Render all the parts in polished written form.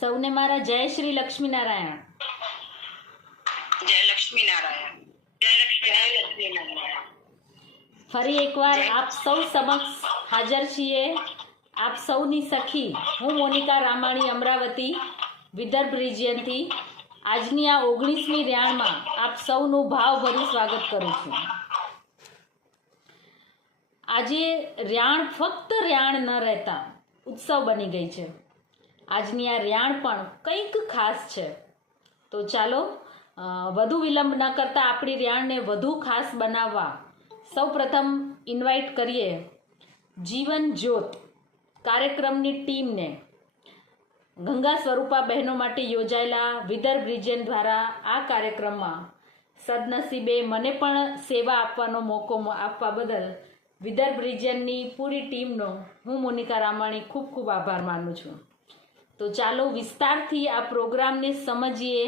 સૌને મારા જય શ્રી લક્ષ્મીનારાયણ. જય લક્ષ્મીનારાયણ. જય લક્ષ્મીનારાયણ. ફરી એકવાર આપ સૌ સમક્ષ હાજર છીએ. આપ સૌની સખી હું મોનિકા રામાણી અમરાવતી, વિદર્ભ રિજિયનથી. આજની આ 19મી રિયાણમાં આપ સૌનું ભાવભર્યું સ્વાગત કરું છું. આજે રિયાણ ફક્ત રિયાણ ન રહેતા ઉત્સવ બની ગઈ છે. આજની આ રિયાણ પણ કંઈક ખાસ છે. તો ચાલો વધુ વિલંબ ન કરતા આપણી રિયાણને વધુ ખાસ બનાવવા સૌપ્રથમ ઇન્વાઇટ કરીએ જીવન જ્યોત કાર્યક્રમની ટીમને. ગંગા સ્વરૂપા બહેનો માટે યોજાયેલા વિદર્ભ રિજિયન દ્વારા આ કાર્યક્રમમાં સદનસીબે મને પણ સેવા આપવાનો મોકો આપવા બદલ વિદર્ભ રિજિયનની પૂરી ટીમનો હું મોનિકા રામાણી ખૂબ ખૂબ આભાર માનું છું. તો ચાલો વિસ્તારથી આ પ્રોગ્રામને સમજીએ.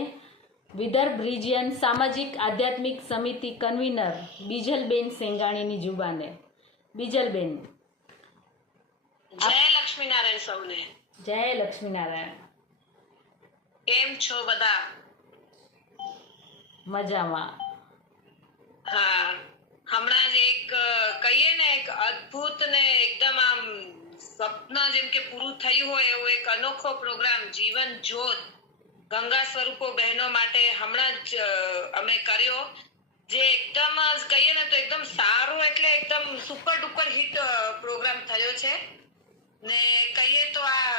વિદર્ભ રિજિયન સામાજિક આધ્યાત્મિક સમિતિ કન્વીનર બીજલબેન સેંગાણીની જુબાને. બીજલબેન. જય લક્ષ્મીનારાયણ સૌને. જય લક્ષ્મીનારાયણ. કેમ છો બધા? મજામાં. હા, હમણાં જ એક કહીએ ને એક અદ્ભુત ને એકદમ આમ સપન જેમ કે પૂરું થયું હોય એવો એક અનોખો પ્રોગ્રામ જીવન જ્યોત ગંગા સ્વરૂપો બહેનો માટે હમણાં જ અમે કર્યો, જે એકદમ કહીએ ને તો એકદમ સારો એટલે એકદમ સુપર ડુપર હિટ પ્રોગ્રામ થયો છે. ને કહીએ તો આ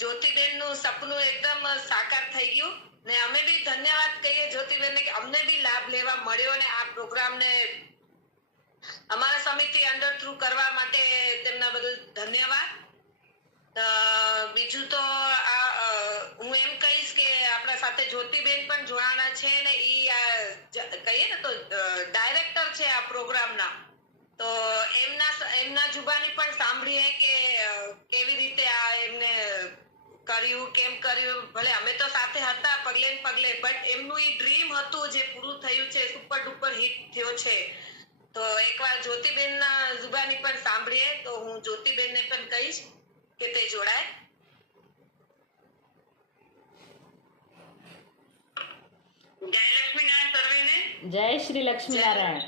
જ્યોતિબેન નું સપનું એકદમ સાકાર થઈ ગયું. ને અમે બી ધન્યવાદ કહીએ જ્યોતિબેનને કે અમને બી લાભ લેવા મળ્યો ને આ પ્રોગ્રામને અમારા સમિતિ અંડર થ્રુ કરવા માટે તેમના બદલ ધન્યવાદ. બીજું તો હું એમ કહીશ કે આપણા સાથે જ્યોતિબેન પણ જોડાણા છે ને ઈ કહીએ ને તો ડાયરેક્ટર છે આ પ્રોગ્રામના. તો એમના જુબાની પણ સાંભળીએ કે કેવી રીતે આ એમને કર્યું, કેમ કર્યું. ભલે અમે તો સાથે હતા પગલે ને પગલે, બટ એમનું ઈ ડ્રીમ હતું જે પૂરું થયું છે, સુપર ડુપર હિટ થયો છે. તો એકવાર જ્યોતિબેનના જુબાની પણ સાંભળીએ. તો હું જ્યોતિબેનને પણ કહીશ કે તે જોડાય. જય લક્ષ્મીનારાયણ સર્વેને. જય શ્રી લક્ષ્મીનારાયણ.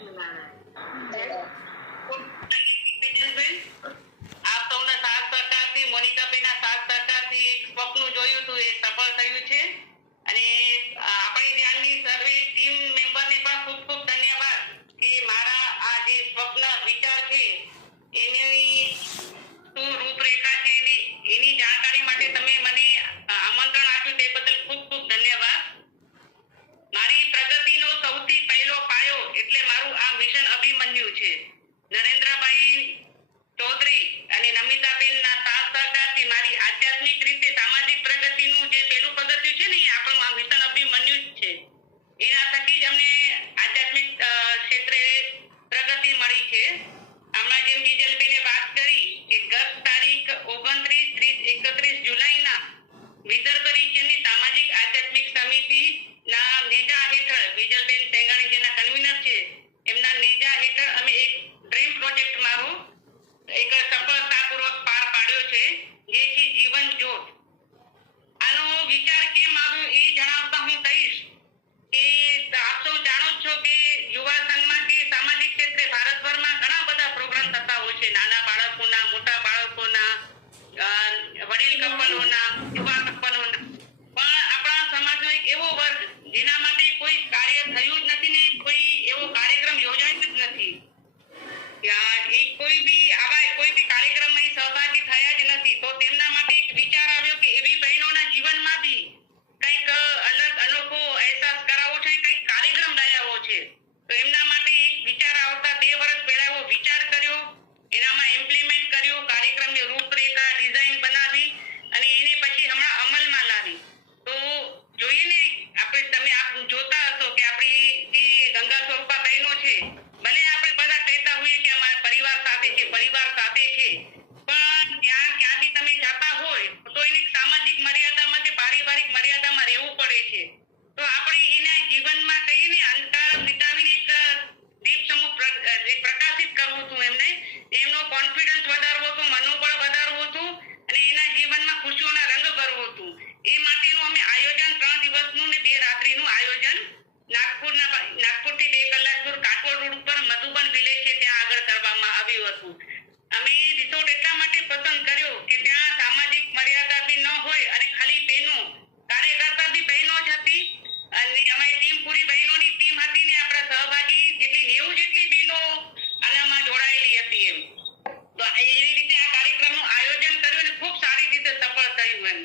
આપ સૌના સાથ સહકારથી, મોનિકાબેનના સાથ સહકારથી એક સ્વપ્ન જોયું હતું, એ સફળ થયું છે. અને આપણી ધ્યાનની સર્વે ટીમ મેમ્બરને પણ ખૂબ ખૂબ ધન્યવાદ કે મારા આ જે સ્વપ્ન વિચાર છે એની શું રૂપરેખા છે એની જાણકારી માટે તમે મને આમંત્રણ આપ્યું તે બદલ ખૂબ ખૂબ ધન્યવાદ. મારી પ્રગતિનો સૌથી પહેલો પાયો એટલે મારું આ મિશન અભિમન્યુ છે. નરેન્દ્રભાઈ ચૌધરી અને નમિતાબેનના સાથ સહકારથી મારી આધ્યાત્મિક રીતે સામાજિક પ્રગતિનું જે પહેલું પગથિયું છે ને એ આપણું આ મિશન અભિમન્યુ જ છે. એના થકી જ અમને આધ્યાત્મિક ક્ષેત્રે પ્રગતિ મળી છે. હમણાં જેમ બીજલબેને વાત કરી કે ગત તારીખ 29, 30, 31 જુલાઈના વિદર્ભ રિજિયનની સામાજિક આધ્યાત્મિક સમિતિના નેજા હેઠળ બીજલબેન સેંગાણી જેના કન્વીનર છે એમના નેજા હેઠળ અમે એક ડ્રીમ પ્રોજેક્ટ મારો એક સફળતાપૂર્વક પાર પાડ્યો છે, જે છે જીવન જ્યોત. આનો વિચાર કેમ આવ્યો એ જણાવતા હું કહીશ કે આપ સૌ જાણો છો કે યુવા સંઘમાં કે સામાજિક ક્ષેત્રે ભારતભરમાં ઘણા બધા પ્રોગ્રામ થતા હોય છે, નાના બાળકોના, મોટા બાળકોના, વડીલ કપલોના, યુવા કપલોના. પણ આપણા સમાજનો એક એવો વર્ગ જેના માટે કોઈ કાર્ય થયું જ નથી ને કોઈ એવો કાર્યક્રમ યોજાયો જ નથી. કોઈ બી કાર્યક્રમમાં સહભાગી થયા જ નથી. તો તેમના માટે એક વિચાર આવ્યો કે એવી બહેનોના જીવનમાં બી કંઈક અલગ અનોખો અહેસાસ કરાવવો છે, કંઈક કાર્યક્રમ લાવવો છે. તો એમના માટે એક વિચાર આવતા 2 વર્ષ પહેલા એવો વિચાર કર્યો, એનામાં ઇમ્પ્લિમેન્ટ કર્યું, કાર્યક્રમની રૂપરેખા ડિઝાઇન બનાવી અને એને પછી હમણાં અમલમાં લાવી. તો જોઈએ ને તમે આપ જોતા હશો કે આપણી જે ગંગા સ્વરૂપા બહેનો છે, ભલે આપણે બધા કહેતા હોઈએ કે અમારા પરિવાર સાથે છે, પણ ક્યાંથી તમે જતા હોય તો એની સામાજિક મર્યાદામાં કે પારિવારિક મર્યાદામાં રહેવું પડે છે. તો આપણે એના જીવનમાં કહીએ ને અંધકાર મિટાવીને એક દીપ સમૂહ પ્રકાશિત કરવું હતું એમને, એમનો કોન્ફિડન્સ વધારવો હતું, મનોબળ વધારવું હતું અને એના જીવનમાં ખુશીઓના રંગ ભરવું હતું. એ માટેનું અમે આયોજન 3 દિવસનું ને 2 રાત્રિનું આયોજન નાગપુરથી 2 કલાક દૂર કાટોડ રોડ ઉપર મધુબન વિલેજ છે ત્યાં આગળ કરવામાં આવ્યું હતું. અમે રિસોર્ટ એટલા માટે પસંદ કર્યો કે ત્યાં સામાજિક મર્યાદા બી ન હોય અને ખાલી બહેનો કાર્યકર્તા બી બહેનો જ હતી અને અમારી ટીમ પૂરી બહેનોની ટીમ હતી ને આપણા સહભાગી જેટલી 90 જેટલી બહેનો આનામાં જોડાયેલી હતી એમ. તો એવી રીતે આ કાર્યક્રમનું આયોજન કર્યું અને ખૂબ સારી રીતે સફળ થયું એમ.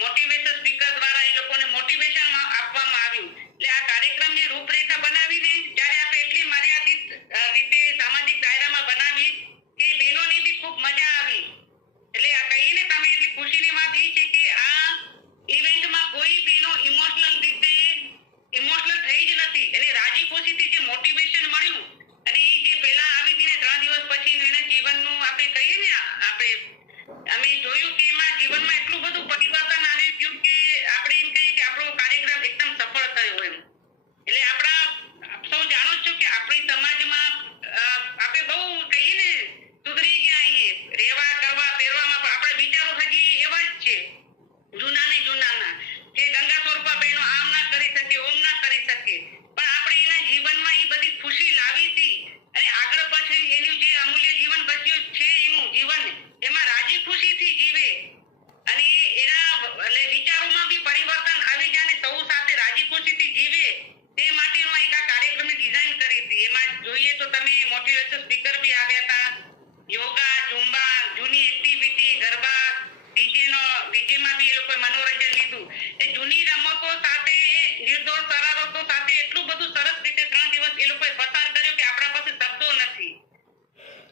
મોટિવેશન સ્પીકર દ્વારા એ લોકોને મોટિવેશન આપવામાં આવ્યું. એટલે આ કાર્યક્રમની રૂપરેખા બનાવીને જ્યારે આપણે એટલી મર્યાદિત રીતે સામાજિક દાયરામાં બનાવી કે બહેનોની બી ખૂબ મજા આવી. એટલે આ કહીએ ને તમે એટલી ખુશીની વાત એ છે કે આ ઇવેન્ટમાં કોઈ બહેનો ઇમોશનલ થઈ જ નથી. એટલે રાજી ખુશીથી જે મોટિવેશન મળ્યું અને એ જે પહેલા આવી હતી ને 3 દિવસ પછી એના જીવનનું આપણે કહીએ ને અમે જોયું કે એમાં જીવનમાં એટલું બધું પરિવર્તન આવી ગયું કે આપણે એમ કહીએ કે આપણો કાર્યક્રમ એકદમ સફળ થયો એમ. એટલે આપણા સૌ જાણો છો કે આપણી સમાજમાં આપણે બહુ કહીએ ને સુધરી ગયા અહીંયા રહેવા કરવા પહેરવામાં પણ આપણા વિચારો હજી એવા જ છે જૂનાના કે ગંગા સ્વરૂપા બહેનો આમ ના કરી શકે ઓમ ના કરી શકે પણ આપણે એના જીવનમાં એ બધી ખુશી લાવી હતી અને આગળ પછી એનું જે અમૂલ્ય જીવન બચ્યું છે એનું જીવન એમાં રાજી ખુશીથી જીવે અને એના એટલે વિચારોમાં બી પરિવર્તન આવી જાય ને સૌ સાથે રાજી ખુશીથી જીવે તે માટેનો એક આ કાર્યક્રમની ડિઝાઇન કરી હતી. એમાં જોઈએ તો તમે મોટિવેશન સ્પીકર બી આવ્યા હતા, યોગા, ઝુંબા, જૂની એક્ટિવિટી, ગરબા, ડીજેમાં બી એ લોકોએ મનોરંજન લીધું. એ જૂની રમતો સાથે નિર્દોષ શરારતો સાથે એટલું બધું સરસ રીતે 3 દિવસ એ લોકોએ પસાર કર્યો કે આપણા પાસે શબ્દો નથી.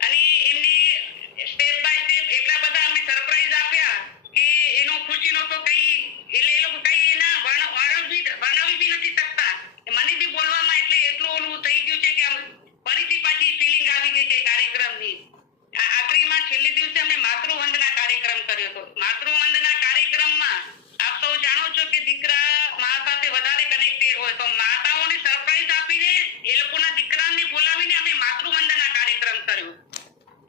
અને એમને સ્ટેપ બાય સ્ટેપ એટલા બધા અમે સરપ્રાઈઝ આપ્યા કે એનો ખુશીનો તો કઈ એટલે એ લોકો કઈ એના વર્ણવી બી નથી શકતા. મને બી બોલવામાં એટલે એટલું ઓલું થઈ ગયું છે કે આમ ફરીથી પાછી ફિલિંગ આવી ગઈ છે કાર્યક્રમની. આખરીમાં છેલ્લે દિવસે અમે માતૃવંદના કાર્યક્રમ કર્યો હતો. માતૃવંદના કાર્યક્રમમાં આપ સૌ જાણો છો કે દીકરા મા સાથે વધારે કનેક્ટેડ હોય તો માતાઓને સરપ્રાઈઝ આપીને એ લોકોના દીકરાને બોલાવીને અમે માતૃવંદના કાર્યક્રમ કર્યો.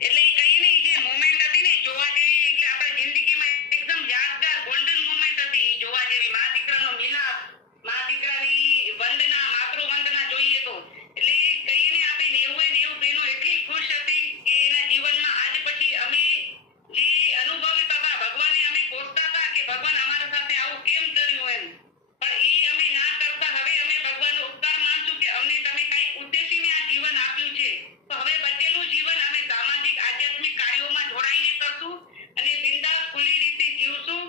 એટલે એ કહીએ ને જે મોમેન્ટ હતી ને જોવા જેવી એટલે આપણા જિંદગીમાં એકદમ યાદગાર ગોલ્ડન મોમેન્ટ હતી જોવા જેવી. મા દીકરાનો મિલાપ, મા દીકરાની વંદના, માતૃવંદના જોઈએ તો એટલે કહીએ ને આપણે 90 બહેનો એટલી ખુશ હતી કે એના જીવનમાં આજ પછી અમે જે અનુભવતા હતા ભગવાને અમે કોસતા હતા કે ભગવાન અમારા સાથે આવું કેમ કર્યું એમ. પણ એ અમે ના કરતા હવે અમે ભગવાનનો ઉપકાર માનશું કે અમને તમે કઈક ઉદ્દેશીને આ જીવન આપ્યું છે તો હવે બચેલું જીવન અમે સામાજિક આધ્યાત્મિક કાર્યોમાં જોડાઈને કરશું અને બિંદાસ ખુલ્લી રીતે જીવશું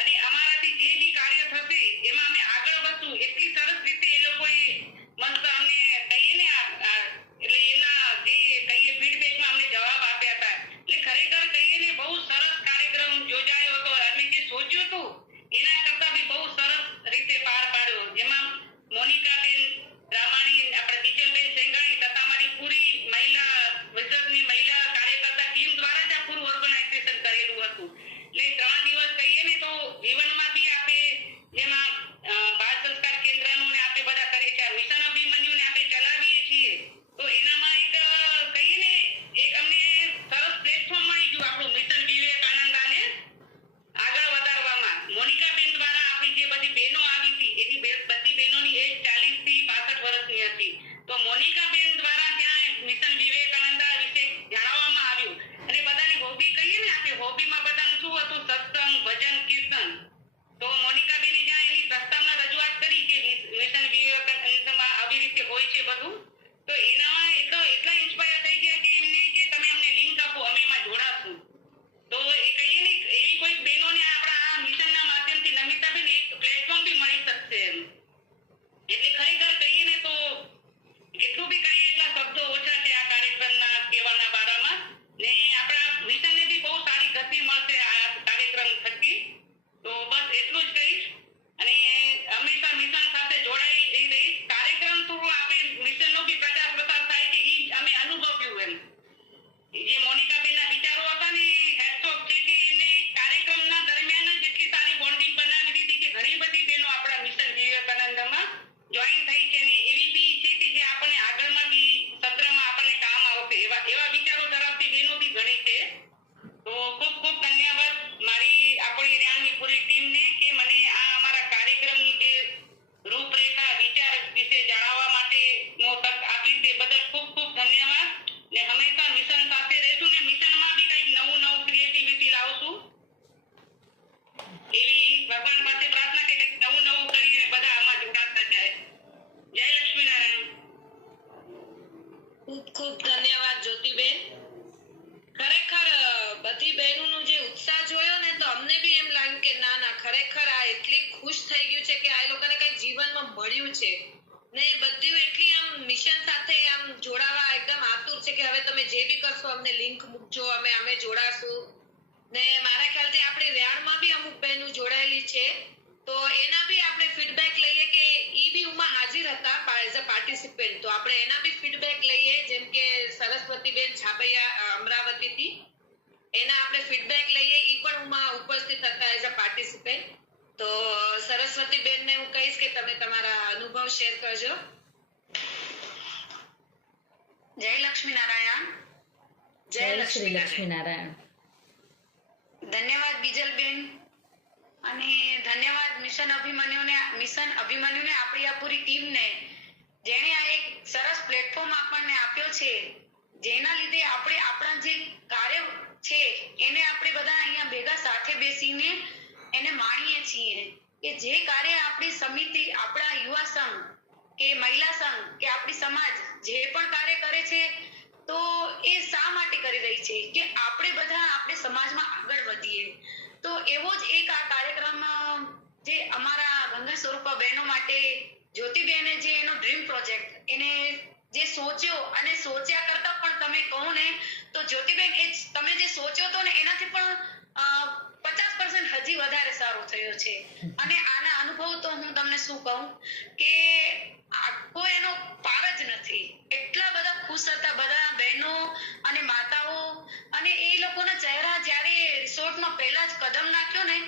અને અમારાથી જે બી કાર્ય થશે એમાં અમે આગળ વધશું. એટલી સરસ રીતે એ લોકોએ મસ્ત અમને કહીએ ને એટલે એના જે કહીએ ફીડબેકમાં અમને જવાબ આપ્યા હતા. એટલે ખરેખર કહીએ ને બહુ સરસ કાર્યક્રમ યોજાયો હતો. અમે જે સોચ્યું હતું એના કરતા બી બહુ સરસ રીતે પાર પાડ્યો. જેમાં મોનિકાબેન રામાણી, આપણા દિજલબેન સેંગાણી તથા અમારી પૂરી મહિલા વિઝટની મહિલા કાર્યકર્તા ટીમ દ્વારા જ આ પૂરું ઓર્ગેનાઇઝેશન કરેલું હતું. એટલે 3 દિવસ કહીએ ને તો જીવનમાં બી આપણે જેમાં બાળ સંસ્કાર કેન્દ્રનું ને આપણે બધા કરીએ છીએ, મિશન અભિમન્યુને આપણે ચલાવીએ છીએ તો એનામાં એક કહીએ ને એક અમને સરસ પ્લેટફોર્મ મળી ગયું આપણું મિશન વિવેકાનંદ આને આગળ વધારવામાં. એવી ભગવાન પાસે પ્રાર્થના કે કંઈક નવું નવું કરીને બધા આમાં જોડાતા જાય. જય લક્ષ્મીનારાયણ. ખૂબ ખૂબ ધન્યવાદ જ્યોતિબેન. ખરેખર બધી બહેનોનો જે ઉત્સાહ જોયો ને તો અમને બી એમ લાગ્યું કે ના ના ખરેખર આ એટલી ખુશ થઈ ગયું છે કે આ લોકોને કઈ જીવનમાં મળ્યું છે ને બધું એટલી આમ મિશન સાથે આમ જોડાવા એકદમ આતુર છે કે હવે તમે જે બી કરશો અમને લિંક મૂકજો, અમે જોડાશું. ને મારા ખ્યાલથી આપણી રેણમાં બી અમુક બહેનો જોડાયેલી છે તો એના બી આપણે ફીડબેક લઈએ કે ઈ બી ઉમાં હાજર હતા એઝ અ પાર્ટિસિપન્ટ, તો આપણે એના બી ફીડબેક લઈએ. જેમ કે સરસ્વતીબેન છાબૈયા અમરાવતીથી, એના આપણે ફીડબેક લઈએ. ઈ પણ ઉમાં ઉપસ્થિત હતા એઝ અ પાર્ટિસિપન્ટ. તો સરસ્વતીબેનને હું કહીશ કે તમે તમારા અનુભવ શેર કરજો. જય લક્ષ્મીનારાયણ. જય શ્રી લક્ષ્મીનારાયણ. ધન્યવાદ બીજલબેન અને ધન્યવાદ મિશન અભિમન્યુને આપણી આ પૂરી ટીમને, જેણે આ એક સરસ પ્લેટફોર્મ આપણને આપ્યો છે, જેના લીધે આપણે આપણા જે કાર્ય છે એને આપણે બધા અહીંયા ભેગા સાથે બેસીને એને માણીએ છીએ કે જે કાર્ય આપણી સમિતિ, આપણા યુવા સંઘ કે મહિલા સંઘ કે આપણી સમાજ જે પણ કાર્ય કરે છે તો એ શા માટે કરી રહી છે કે આપણે બધા આપણે સમાજમાં આગળ વધીએ. તો એવો જ એક આ કાર્યક્રમ જે અમારા ગંગા સ્વરૂપા બહેનો માટે જ્યોતિબેને જે એનો ડ્રીમ પ્રોજેક્ટ એને જે સોચ્યો, અને સોચ્યા કરતા પણ તમે કહો ને તો જ્યોતિબેન એ તમે જે સોચ્યો તો ને એનાથી પણ 50% હજી વધારે સારો થયો છે. અને આના અનુભવ તો હું તમને શું કહું કે આખો એનો પાર જ નથી. એટલા બધા ખુશ હતા બધા બહેનો અને માતાઓ, અને એ લોકોના ચહેરા જ્યારે રિસોર્ટમાં પહેલા જ કદમ નાખ્યો ને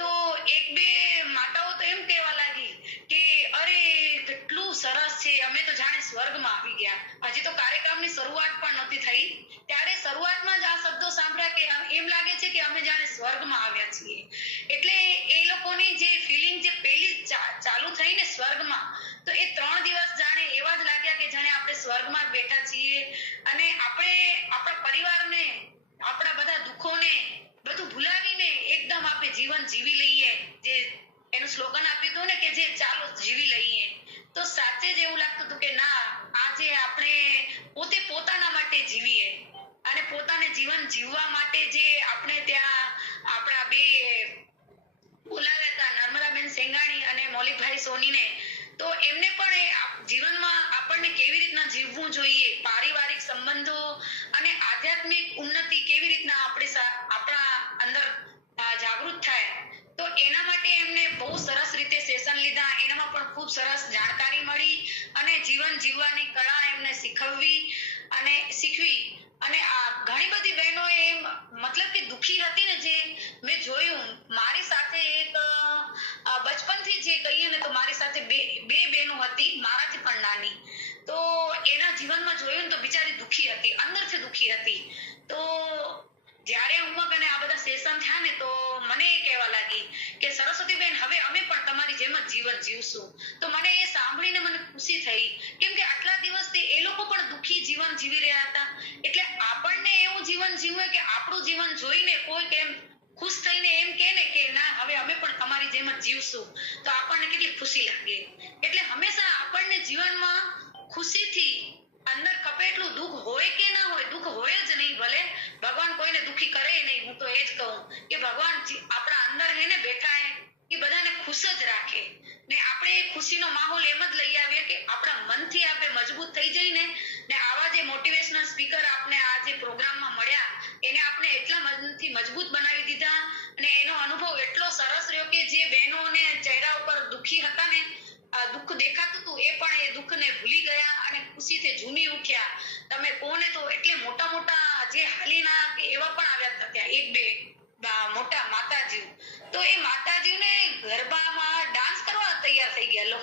તો એક બે માતાઓ તો એમ કહેવા લાગી કે અરે કેટલું સરસ છે, અમે તો જાણે સ્વર્ગમાં આવી ગયા. હજી તો કાર્યક્રમની શરૂઆત પણ નથી થઈ, ત્યારે શરૂઆતમાં જ આ શબ્દો સાંભળ્યા કે એમ લાગે છે કે અમે જાણે સ્વર્ગમાં આવ્યા છીએ. એટલે એ લોકોની જે ફિલિંગ જે પહેલી ચાલુ થઈ ને સ્વર્ગમાં, તો એ 3 દિવસ જાણે એવા જ લાગ્યા કે જાણે આપણે સ્વર્ગમાં જ બેઠા છીએ. અને આપણે આપણા પરિવારને, આપણા બધા દુઃખોને બધું ભૂલાવીને એકદમ આપણે જીવન જીવી લઈએ. જે એનું સ્લોગન આપ્યું હતું ને કે જે ચાલો જીવી લઈએ, તો સાચે જ એવું લાગતું હતું કે ના, આજે આપણે પોતે પોતાના માટે જીવીએ અને પોતાને જીવન જીવવા માટે જે આપણે ત્યાં આપણા બે બોલાવ્યા હતા નર્મદાબેન સેંગાણી અને મૌલિકભાઈ સોનીને, તો એમને પણ એ જીવનમાં આપણને કેવી રીતના જીવવું જોઈએ, પારિવારિક સંબંધો અને આધ્યાત્મિક ઉન્નતિ કેવી રીતના આપણા અંદર જાગૃત થાય, તો એના માટે એમને બહુ સરસ રીતે સેશન લીધા. એનામાં પણ ખૂબ સરસ જાણકારી મળી અને જીવન જીવવાની કળા એમને શીખવી. અને આ ઘણી બધી બહેનોએ મતલબ કે દુખી હતી ને, જે મેં જોયું મારી સાથે એક બચપનથી જે કહીએ ને તો મારી સાથે બે બહેનો હતી, મારાથી પણ નાની. તો એના જીવનમાં જોયું ને તો બિચારી દુખી હતી, અંદરથી દુખી હતી. તો જ્યારે ઉમંગ અને આ બધા સેશન થયા ને તો મને એ કહેવા લાગી કે સરસ્વતીબેન, હવે અમે પણ તમારી જેમ જ જીવન જીવશું. તો મને એ સાંભળીને મને ખુશી થઈ, કેમ કે આટલા દિવસથી એ લોકો પણ દુખી જીવન જીવી રહ્યા હતા. એટલે આપણને એવું જીવન જીવવું કે આપણું જીવન જોઈને કોઈ કેમ ખુશ થઈને એમ કહે ને કે ના, હવે અમે પણ તમારી જેમ જ જીવશું, તો આપણને કેટલી ખુશી લાગે. એટલે હંમેશા આપણને જીવનમાં ખુશીથી અંદર ખપે એટલું દુઃખ હોય કે ના હોય, દુઃખ હોય જ નહીં. ભલે ભગવાન કોઈને દુઃખી કરે નહીં, હું તો એ જ કહું કે ભગવાન આપણા અંદર હે ને બેઠા હે, એ બધાને ખુશ જ રાખે. ને આપણે એ ખુશીનો માહોલ એમ જ લઈ આવીએ કે આપણા મનથી આપણે મજબૂત થઈ જઈને ને આવા જે મોટિવેશનલ સ્પીકર આપણે આ જે પ્રોગ્રામમાં મળ્યા એને આપણે એટલા મનથી મજબૂત બનાવી દીધા. અને એનો અનુભવ એટલો સરસ રહ્યો કે જે બહેનોને ચહેરા ઉપર દુઃખી હતા ને, દુઃખ દેખાતું હતું, એ પણ એ દુઃખને ભૂલી ગયા અને ખુશીથી ઝૂમી ઉઠ્યા. તમે કોને તો એટલે મોટા મોટા જે હાલીના કે એવા પણ આવ્યા હતા ત્યાં, એક બે મોટા માતાજી. તો એ માતાજીને ગરબામાં ડાન્સ કરવા તૈયાર થઈ ગયા. લો,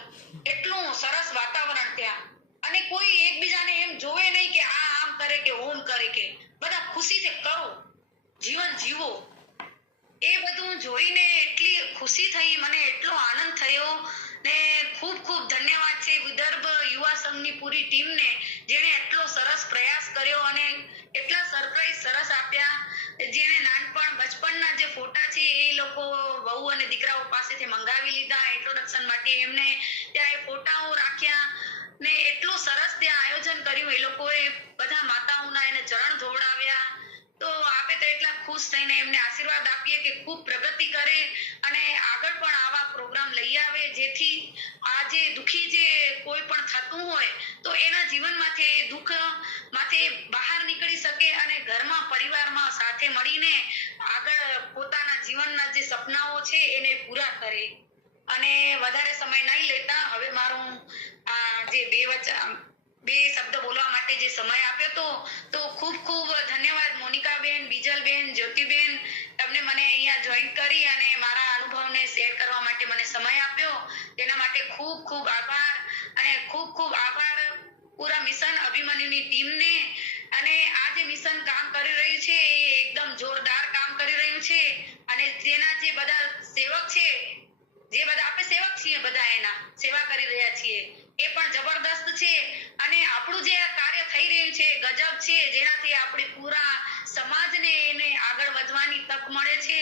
એટલું સરસ વાતાવરણ ત્યાં. અને કોઈ એકબીજાને એમ જોવે નહીં કે આ આમ કરે કે ઓમ કરે, કે બધા ખુશીથી કરો, જીવન જીવો. એ બધું જોઈને એટલી ખુશી થઈ, મને એટલો આનંદ થયો. ને ખૂબ ખૂબ ધન્યવાદ છે વિદર્ભ યુવા સંઘની પૂરી ટીમને, જેણે એટલો સરસ પ્રયાસ કર્યો અને એટલા સરપ્રાઈઝ સરસ આપ્યા. જેને નાનપણ બચપનના જે ફોટા છે એ લોકો વહુ અને દીકરાઓ પાસેથી મંગાવી લીધા ઇન્ટ્રોડક્શન માટે. એમને ત્યાં એ ફોટાઓ રાખ્યા ને એટલું સરસ ત્યાં આયોજન કર્યું. એ લોકોએ બધા માતાઓના એને ચરણ ધોવડાવ્યા. તો આપે તો એટલા ખુશ થઈને એમને આશીર્વાદ આપીએ કે ખૂબ પ્રગતિ કરે અને આગળ પણ આવા પ્રોગ્રામ લઈ આવે, જેથી આ જે દુખી જે કોઈ પણ થતું હોય તો એના જીવનમાંથી દુઃખ માંથી બહાર નીકળી શકે અને ઘરમાં પરિવારમાં સાથે મળીને આગળ પોતાના જીવનના જે સપનાઓ છે એને પૂરા કરે. અને વધારે સમય નહીં લેતા, હવે મારું જે બે શબ્દ બોલવા માટે જે સમય આપ્યો તો ખૂબ ખૂબ ધન્યવાદ મોનિકાબેન, બીજલબેન, જ્યોતિબેન, તમને મને અહીંયા જોઈન કરી અને મારા અનુભવને શેર કરવા માટે મને સમય આપ્યો તેના માટે ખૂબ ખૂબ આભાર. અને ખૂબ ખૂબ આભાર પૂરા મિશન અભિમન્યુની ટીમને. અને આ જે મિશન કામ કરી રહ્યું છે એ એકદમ જોરદાર કામ કરી રહ્યું છે અને તેના જે બધા સેવક છે, જે બધા આપણે સેવક છીએ, બધા એના સેવા કરી રહ્યા છીએ, એ પણ જબરદસ્ત છે. અને આપણું જે કાર્ય થઈ રહ્યું છે ગજબ છે, જેનાથી આપણે પૂરા સમાજને એને આગળ વધવાની તક મળે છે.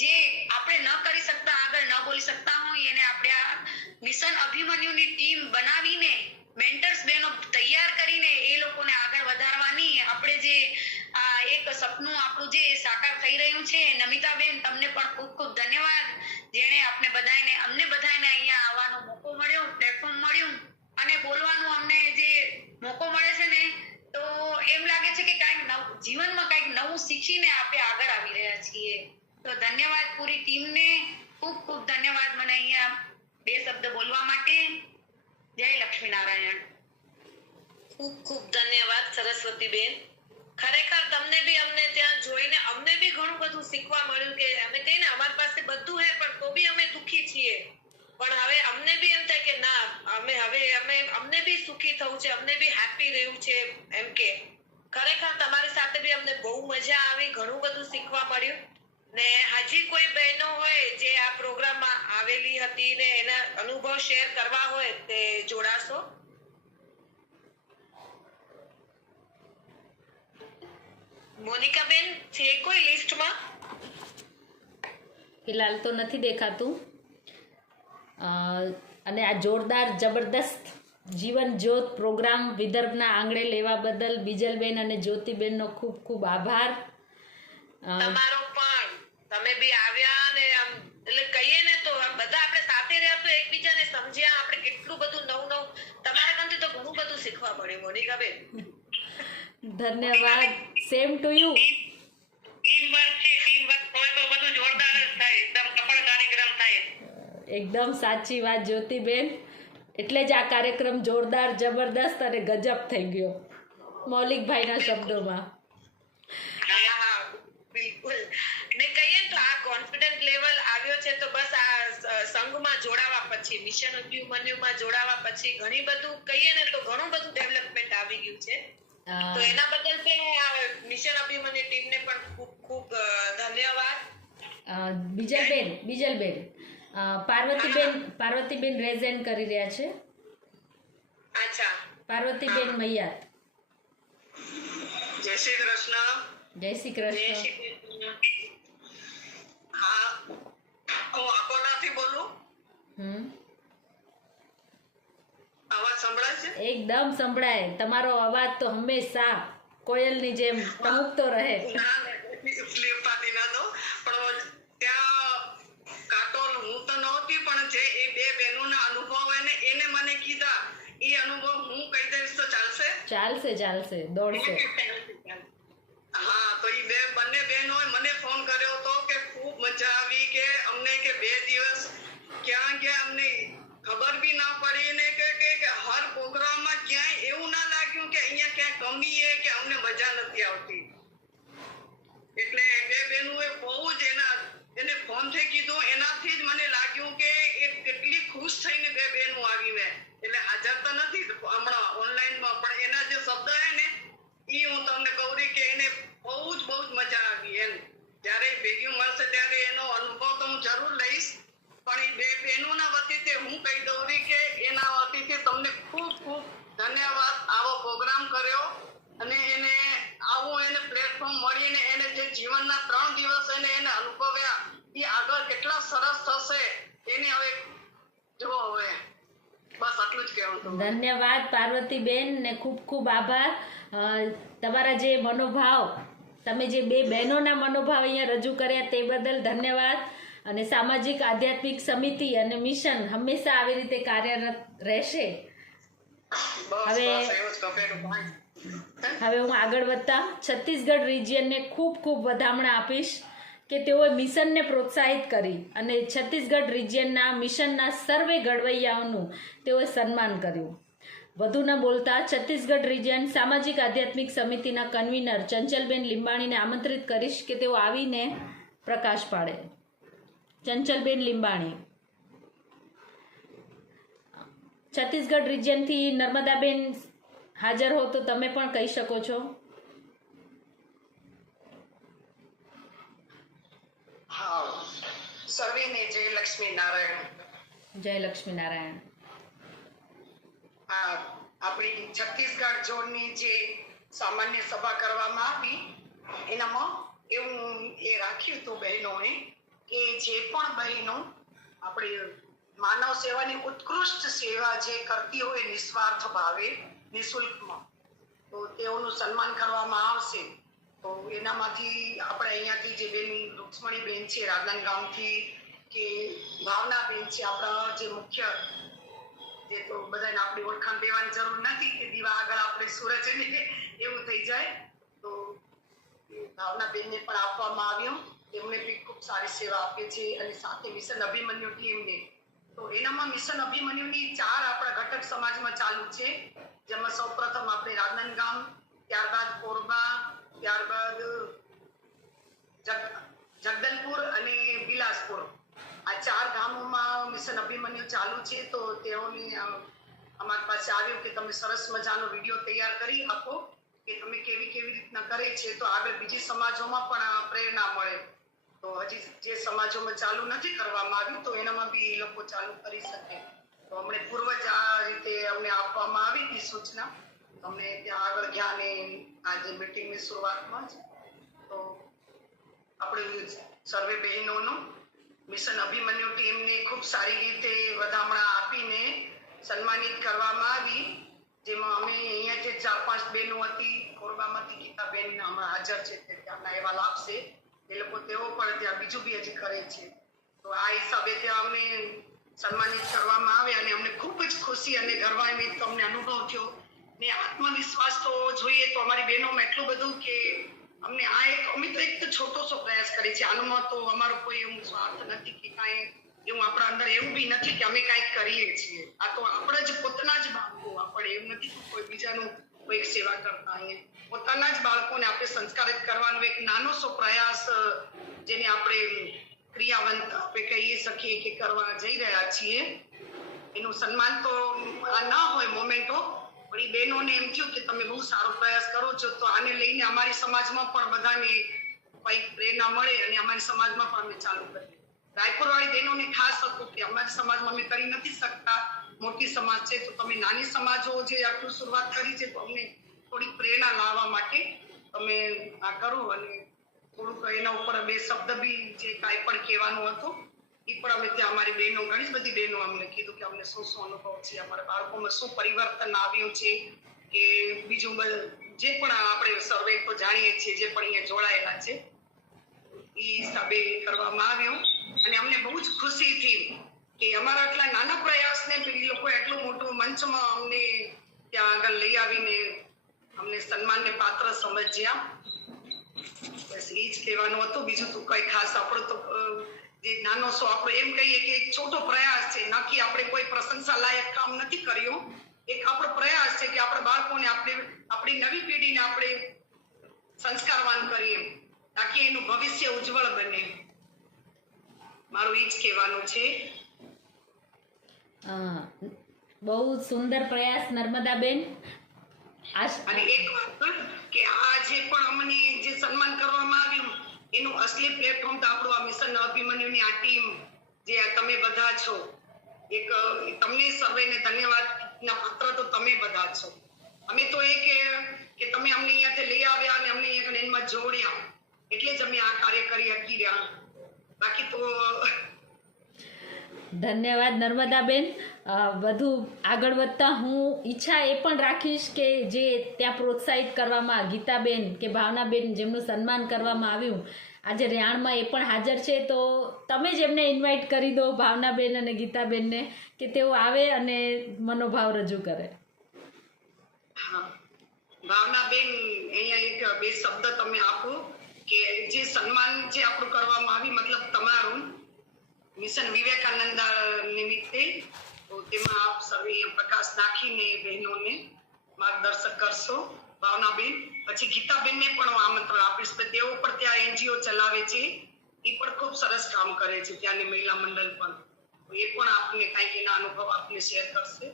જે આપણે ન કરી શકતા, આગળ ન બોલી શકતા હોય, એને આપણે આ મિશન અભિમન્યુની ટીમ બનાવીને મેન્ટર્સ બહેનો તૈયાર કરીને એ લોકોને આગળ વધારવાની આપણે જે આ એક સપનું આપણું જે સાકાર થઈ રહ્યું છે. નમિતાબેન, તમને પણ ખૂબ ખૂબ ધન્યવાદ, જેણે અમને બધાને અહીંયા આવવાનો મોકો મળ્યો, પ્લેટફોર્મ મળ્યું અને બોલવાનું અમને જે મોકો મળે છે ને, તો એમ લાગે છે કે કાંઈક જીવનમાં કાંઈક નવું શીખીને આપણે આગળ આવી રહ્યા છીએ. તો ધન્યવાદ પૂરી ટીમને, ખૂબ ખૂબ ધન્યવાદ મને અહીંયા બે શબ્દ બોલવા માટે. જય લક્ષ્મીનારાયણ. ખૂબ ખૂબ ધન્યવાદ સરસ્વતીબેન. ખરેખર તમને બી અમને ત્યાં જોઈને અમને બી ઘણું બધું શીખવા મળ્યું કે અમે કહીએ ને અમારી પાસે બધું હે પણ તો બી અમે દુખી છીએ. પણ હવે અમને બી એમ થાય કે ના, અમને બી સુખી થવું છે, અમને બી હેપી રહેવું છે એમ કે. ખરેખર તમારી સાથે બી અમને બહુ મજા આવી, ઘણું બધું શીખવા મળ્યું. ને હજી કોઈ બહેનો હોય જે આ પ્રોગ્રામમાં આવેલી હતી ને એના અનુભવ શેર કરવા હોય તે જોડાશો. મોનિકાબેન છે કોઈ લિસ્ટમાં? ફિલહાલ તો નથી દેખાતું. અને આ જોરદાર જબરદસ્ત જીવન જ્યોત પ્રોગ્રામ વિદર્ભના આંગણે લેવા બદલ બીજલબેન અને જ્યોતિબેનનો ખૂબ ખૂબ આભાર. તમારો પણ, તમે બી આવ્યા ને આમ એટલે કહીએ ને તો બધા આપણે સાથે રહ્યા તો એકબીજાને સમજ્યા, આપણે કેટલું બધું નવું તમારા કામથી તો ઘણું બધું શીખવા મળ્યું મોનિકાબેન. ધન્યવાદ. Same to you. Team work છે, ટીમ વર્ક હોય તો બધું જોરદાર જ થાય, એકદમ સફળ કાર્યક્રમ થાય. એકદમ સાચી વાત જ્યોતિબેન. એટલે જ આ કાર્યક્રમ જોરદાર, જબરદસ્ત અને ગજબ થઈ ગયો મૌલિકભાઈના શબ્દોમાં. હા બિલકુલ. ને કહીએ તો આ કોન્ફિડન્ટ લેવલ આવ્યો છે તો બસ આ સંઘમાં જોડાવા પછી, મિશન અભિમન્યુમાં જોડાવા પછી ઘણી બધું કહીએ ને તો ઘણું બધું ડેવલપમેન્ટ આવી ગયું છે. તો એના બદલ પણ મિશન અભિમન્યુ ટીમને પણ ખૂબ ખૂબ ધન્યવાદ. બીજલબેન પાર્વતીબેન રેઝેન્ટ કરી રહ્યા છે. અચ્છા, પાર્વતીબેન મૈયાર. જય શ્રી કૃષ્ણ. જય શ્રી કૃષ્ણ. હા, હું અકોલાથી બોલું. અવાજ સંભળાય છે? એકદમ સંભળાય. તમારો અવાજ તો હંમેશા કોયલની જેમ ટહુકતો રહે. સ્લીપ પાતી ના દો, પણ ત્યાં કાટોલ હું તો નહોતી, પણ જે એ બે બહેનોના અનુભવ એને મને કીધા, એ અનુભવ હું કહી દઈશ તો ચાલશે? ચાલશે દોડશે. હા, તો એ બંને બહેનોએ મને ફોન કર્યો હતો કે ખૂબ મજા આવી, કે અમને કે 2 દિવસ ક્યાં ગયા અમને ખબર બી ના પડી ને કે હર પ્રોગ્રામમાં ક્યાંય એવું ના લાગ્યું કે અહીંયા ક્યાંય કમી છે કે અમને મજા નથી આવતી. એટલે બે બહેનોએ બહુ જ એને ફોનથી કીધું, એનાથી જ મને લાગ્યું કે એ કેટલી ખુશ થઈને બે બહેનો આવી. મેં એટલે હાજર તો નથી હમણાં ઓનલાઈનમાં, પણ એના જે શબ્દ છે ને એ હું તમને કહું કે એને બહુ જ મજા આવી. એમ જ્યારે ભેગી મળશે ત્યારે એનો અનુભવ તો હું જરૂર લઈશ, પણ એ બે બહેનોના વતીથી હું કહી દઉં કે એના વતીથી તમને ખૂબ ખૂબ ધન્યવાદ આવો પ્રોગ્રામ કર્યો અને એને આવું એને પ્લેટફોર્મ મળીને એને જે જીવન કેવું તો ધન્યવાદ પાર્વતીબેન ને ખૂબ ખૂબ આભાર. તમારા જે મનોભાવ, તમે જે બે બહેનોના મનોભાવ અહીંયા રજૂ કર્યા તે બદલ ધન્યવાદ. અને સામાજિક આધ્યાત્મિક સમિતિ અને મિશન હંમેશા આવી રીતે કાર્યરત રહેશે. બસ હવે- બસ એવું જ કપેલું ભાઈ. હવે હું આગળ વધતા છત્તીસગઢ રિજિયનને ખૂબ ખૂબ વધામણા આપીશ કે તેઓએ મિશનને પ્રોત્સાહિત કરી અને છત્તીસગઢ રિજિયનના મિશનના સર્વે ઘડવૈયાઓનું તેઓએ સન્માન કર્યું. વધુ ન બોલતા છત્તીસગઢ રિજિયન સામાજિક આધ્યાત્મિક સમિતિના કન્વીનર ચંચલબેન લીંબાણીને આમંત્રિત કરીશ કે તેઓ આવીને પ્રકાશ પાડે. ચંચલબેન લીંબાણી, છત્તીસગઢ રિજિયનથી નર્મદાબેન હાજર હો તો તમે પણ કહી શકો છો. હા, સર્વેને જય લક્ષ્મી નારાયણ. જય લક્ષ્મીનારાયણ. આ આપણી છત્તીસગઢ ઝોનની જે સામાન્ય સભા કરવામાં આવી એનામાં એવું એ રાખ્યું હતું બહેનોએ કે જે પણ બહેનો આપણી માનવ સેવાની ઉત્કૃષ્ટ સેવા જે કરતી હોય નિસ્વાર્થ ભાવે નિઃશુલ્કમાં, તો તેઓનું સન્માન કરવામાં આવશે. તો એનામાંથી આપણે અહીંયાથી જે બેન રૂક્ષ્મણીબેન છે રાજનગામથી, કે ભાવનાબેન છે આપણા જે મુખ્ય, જે તો બધાને આપણી ઓળખાણ દેવાની જરૂર નથી કે દીવા આગળ આપણે સૂરજ ને એવું થઈ જાય. તો ભાવનાબેનને પણ આપવામાં આવ્યું. એમણે બી ખૂબ સારી સેવા આપી છે. અને સાથે મિશન અભિમન્યુ ટીમને, તો એનામાં મિશન અભિમન્યુની 4 આપણા ઘટક સમાજમાં ચાલુ છે. જેમાં સૌપ્રથમ આપણે રાજનગામ, ત્યારબાદ કોરબા, ત્યારબાદ જગદલપુર અને બિલાસપુર, આ 4 ગામોમાં મિશન અભિમન્યુ ચાલુ છે. તો તેઓની અમારી પાસે આવ્યું કે તમે સરસ મજાનો વિડીયો તૈયાર કરી આપો કે તમે કેવી રીતના કરે છે, તો આગળ બીજી સમાજોમાં પણ પ્રેરણા મળે. તો હજી જે સમાજોમાં ચાલુ નથી કરવામાં આવ્યું તો એનામાં બી એ લોકો ચાલુ કરી શકે. તો અમને પૂર્વજ આ રીતે અમને આપવામાં આવી હતી સૂચના. અમને ત્યાં આગળ ગયા ને આજે મીટિંગની શરૂઆતમાં જ તો આપણે સર્વે બહેનોનું મિશન અભિમન્યુ ટીમને ખૂબ સારી રીતે વધામણા આપીને સન્માનિત કરવામાં આવી. જેમાં અમે અહીંયાથી 4-5 બહેનો હતી, કોરબામાંથી ગીતાબેન હમણાં હાજર છે, તે ત્યાંના અહેવાલ આપશે. એ લોકો તેઓ પણ ત્યાં બીજું બી હજી કરે છે. તો આ હિસાબે ત્યાં અમને સન્માનિત કરવામાં આવે અને અમને ખૂબ જ ખુશી અને ગર્વાન્વિત અમને અનુભવ થયો. ને આત્મવિશ્વાસ તો જોઈએ તો અમારી બહેનોમાં એટલું બધું કે અમને અમે તો એક છોટો સો પ્રયાસ કરીએ છીએ. આનમાં તો અમારો કોઈ એવું સ્વાર્થ નથી કે કાંઈ એવું આપણા અંદર એવું બી નથી કે અમે કાંઈક કરીએ છીએ. આ તો આપણે જ પોતાના જ બાળકો, આપણે એવું નથી કે કોઈ બીજાનું કોઈ સેવા કરતા અહીંયા. પોતાના જ બાળકોને આપણે સંસ્કારિત કરવાનો એક નાનો સો પ્રયાસ, જેને આપણે ક્રિયાવંત આપણે કહી શકીએ કે કરવા જઈ રહ્યા છીએ. એનું સન્માન તો આ ના હોય મોમેન્ટો, પણ એ બહેનોને એમ થયું કે તમે બહુ સારો પ્રયાસ કરો છો, તો આને લઈને અમારી સમાજમાં પણ બધાને કંઈક પ્રેરણા મળે અને અમારી સમાજમાં પણ અમે ચાલુ કરીએ. રાયપુરવાળી બહેનોને ખાસ હતું કે અમારી સમાજમાં અમે કરી નથી શકતા, મોટી સમાજ છે, તો તમે નાની સમાજો જે આટલું શરૂઆત કરી છે, તો અમને થોડીક પ્રેરણા લાવવા માટે તમે આ કરો. અને થોડુંક એના ઉપર 2 શબ્દ બી જે કાંઈ પણ કહેવાનું હતું એ પણ અમે ત્યાં અમારી બહેનો, ઘણી બધી બહેનો અમને કીધું કે અમને શું અનુભવ છે, અમારા બાળકોમાં શું પરિવર્તન આવ્યું છે, કે બીજું જે પણ આપણે સર્વે તો જાણીએ છીએ, જે પણ અહીંયા જોડાયેલા છે એ હિસાબે કરવામાં આવ્યું. અને અમને બહુ જ ખુશી થઈ કે અમારા આટલા નાના પ્રયાસને પેલી લોકો એટલું મોટું મંચમાં અમને ત્યાં આગળ લઈ આવીને અમને સન્માનને પાત્ર સમજ્યા. બસ એ જ કહેવાનું હતું. બીજું તો કઈ ખાસ આપણો તો જે નાનો સો આપણે એમ કહીએ કે એક છોટો પ્રયાસ છે, નક્કી આપણે કોઈ પ્રશંસા લાયક કામ નથી કર્યું. એક આપણો પ્રયાસ છે કે આપણે બાળકોને આપણી નવી પેઢીને આપણે સંસ્કારવાન કરીએ તાકી એનું ભવિષ્ય ઉજ્જવળ બને. મારું એ જ કહેવાનું છે. બહુ સુંદર પ્રયાસ નર્મદાબેન. અને એક વાત કે આ જે પણ અમને જે સન્માન કરવામાં આવ્યું એનું અસલી પ્લેટફોર્મ તો આપણું આ મિશન અભિમન્યુની આ ટીમ જે તમે બધા છો, એક તમને સર્વેને ધન્યવાદના પાત્ર તો તમે બધા છો. અમે તો એ કે તમે અમને અહીંયાથી લઈ આવ્યા અને અમને અહીંયા એમાં જોડ્યા એટલે જ અમે આ કાર્ય કરી શકી રહ્યા. બાકી તો ધન્યવાદ નર્મદાબેન. વધુ આગળ વધતા હું ઈચ્છા એ પણ રાખીશ કે જે ત્યાં પ્રોત્સાહિત કરવામાં ગીતાબેન કે ભાવનાબેન જેમનું સન્માન કરવામાં આવ્યું આજે રેહાણમાં એ પણ હાજર છે, તો તમે જ એમને ઇન્વાઇટ કરી દો ભાવનાબેન અને ગીતાબેનને કે તેઓ આવે અને મનોભાવ રજૂ કરે. હા, ભાવનાબેન અહીંયા એક બે શબ્દ તમે આપો કે જે સન્માન જે આપણું કરવામાં આવી મતલબ તમારું મિશન વિવેકાનંદ નિમિત્તે, તો તેમાં આપ સર્વે પ્રકાશ નાખીને બહેનોને માર્ગદર્શક કરશો. ભાવનાબેન, પછી ગીતાબેનને પણ હું આમંત્રણ આપીશ કે તેઓ પણ ત્યાં એનજીઓ ચલાવે છે, એ પણ ખૂબ સરસ કામ કરે છે ત્યાંની મહિલા મંડળ પણ, એ પણ આપને કંઈક એના અનુભવ આપને શેર કરશે.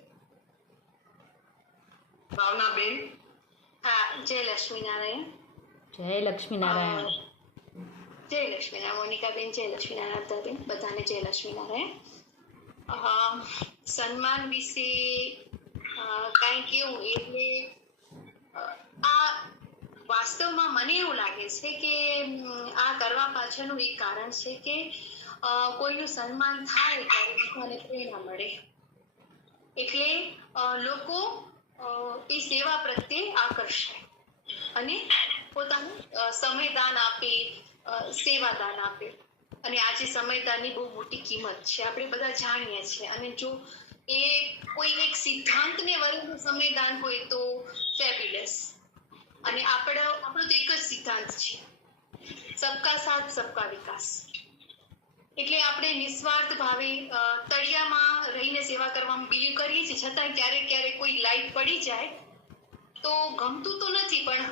ભાવનાબેન. હા, જય લક્ષ્મીનારાયણ. જય લક્ષ્મીનારાયણ. જય લક્ષ્મીનારાયણ મોનિકાબેન, જય લક્ષ્મીનારાયણ અર્ધાબેન, બધાને જય લક્ષ્મીનારાયણ. સન્માન વિશે કાંઈ કેવું એટલે આ વાસ્તવમાં મને એવું લાગે છે કે આ કરવા પાછળનું એક કારણ છે કે કોઈનું સન્માન થાય ત્યારે બીજાને પ્રેરણા મળે, એટલે લોકો એ સેવા પ્રત્યે આકર્ષાય અને પોતાનું સમયદાન આપે, સેવાદાન આપે. અને આજે સમયદાનની બહુ મોટી કિંમત છે, આપણે બધા જાણીએ છીએ. અને જો એ કોઈ એક સિદ્ધાંતને વરીને સમયદાન હોય તો ફેબ્યુલસ. અને આપણો તો એક જ સિદ્ધાંત છે, સબકા સાથ સબકા વિકાસ. એટલે આપણે નિસ્વાર્થ ભાવે તળિયામાં રહીને સેવા કરવામાં બિલીવ કરીએ છીએ, છતાં ક્યારેક ક્યારેક કોઈ લાઈટ પડી જાય તો ગમતું તો નથી, પણ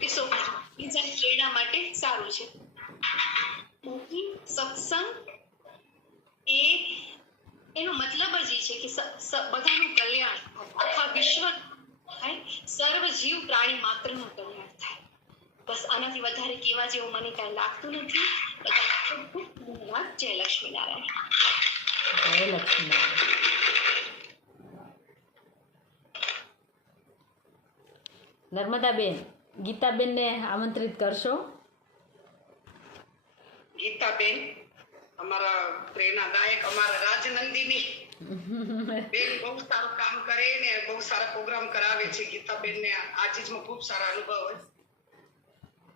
પીસો બીજાની પ્રેરણા માટે સારું છે. બાકી સત્સંગ એનો મતલબ જ એ છે કે બધાનું કલ્યાણ, આખા વિશ્વ થાય, સર્વ જીવ પ્રાણી માત્રનું કલ્યાણ થાય. બસ આનાથી વધારે કહેવા જેવું મને કાંઈ લાગતું નથી. ખૂબ ધન્યવાદ. જય લક્ષ્મીનારાયણ. જય લક્ષ્મીનારાયણ. નર્મદાબેન, ગીતાબેનને આમંત્રિત કરશો. ગીતાબેન અમારા પ્રેરણાદાયક, અમારા રાજનંદિની બેન બહુ સારું કામ કરે ને બહુ સારા પ્રોગ્રામ કરાવે છે. ગીતાબેન ને આ ચીજમાં ખૂબ સારા અનુભવ હોય.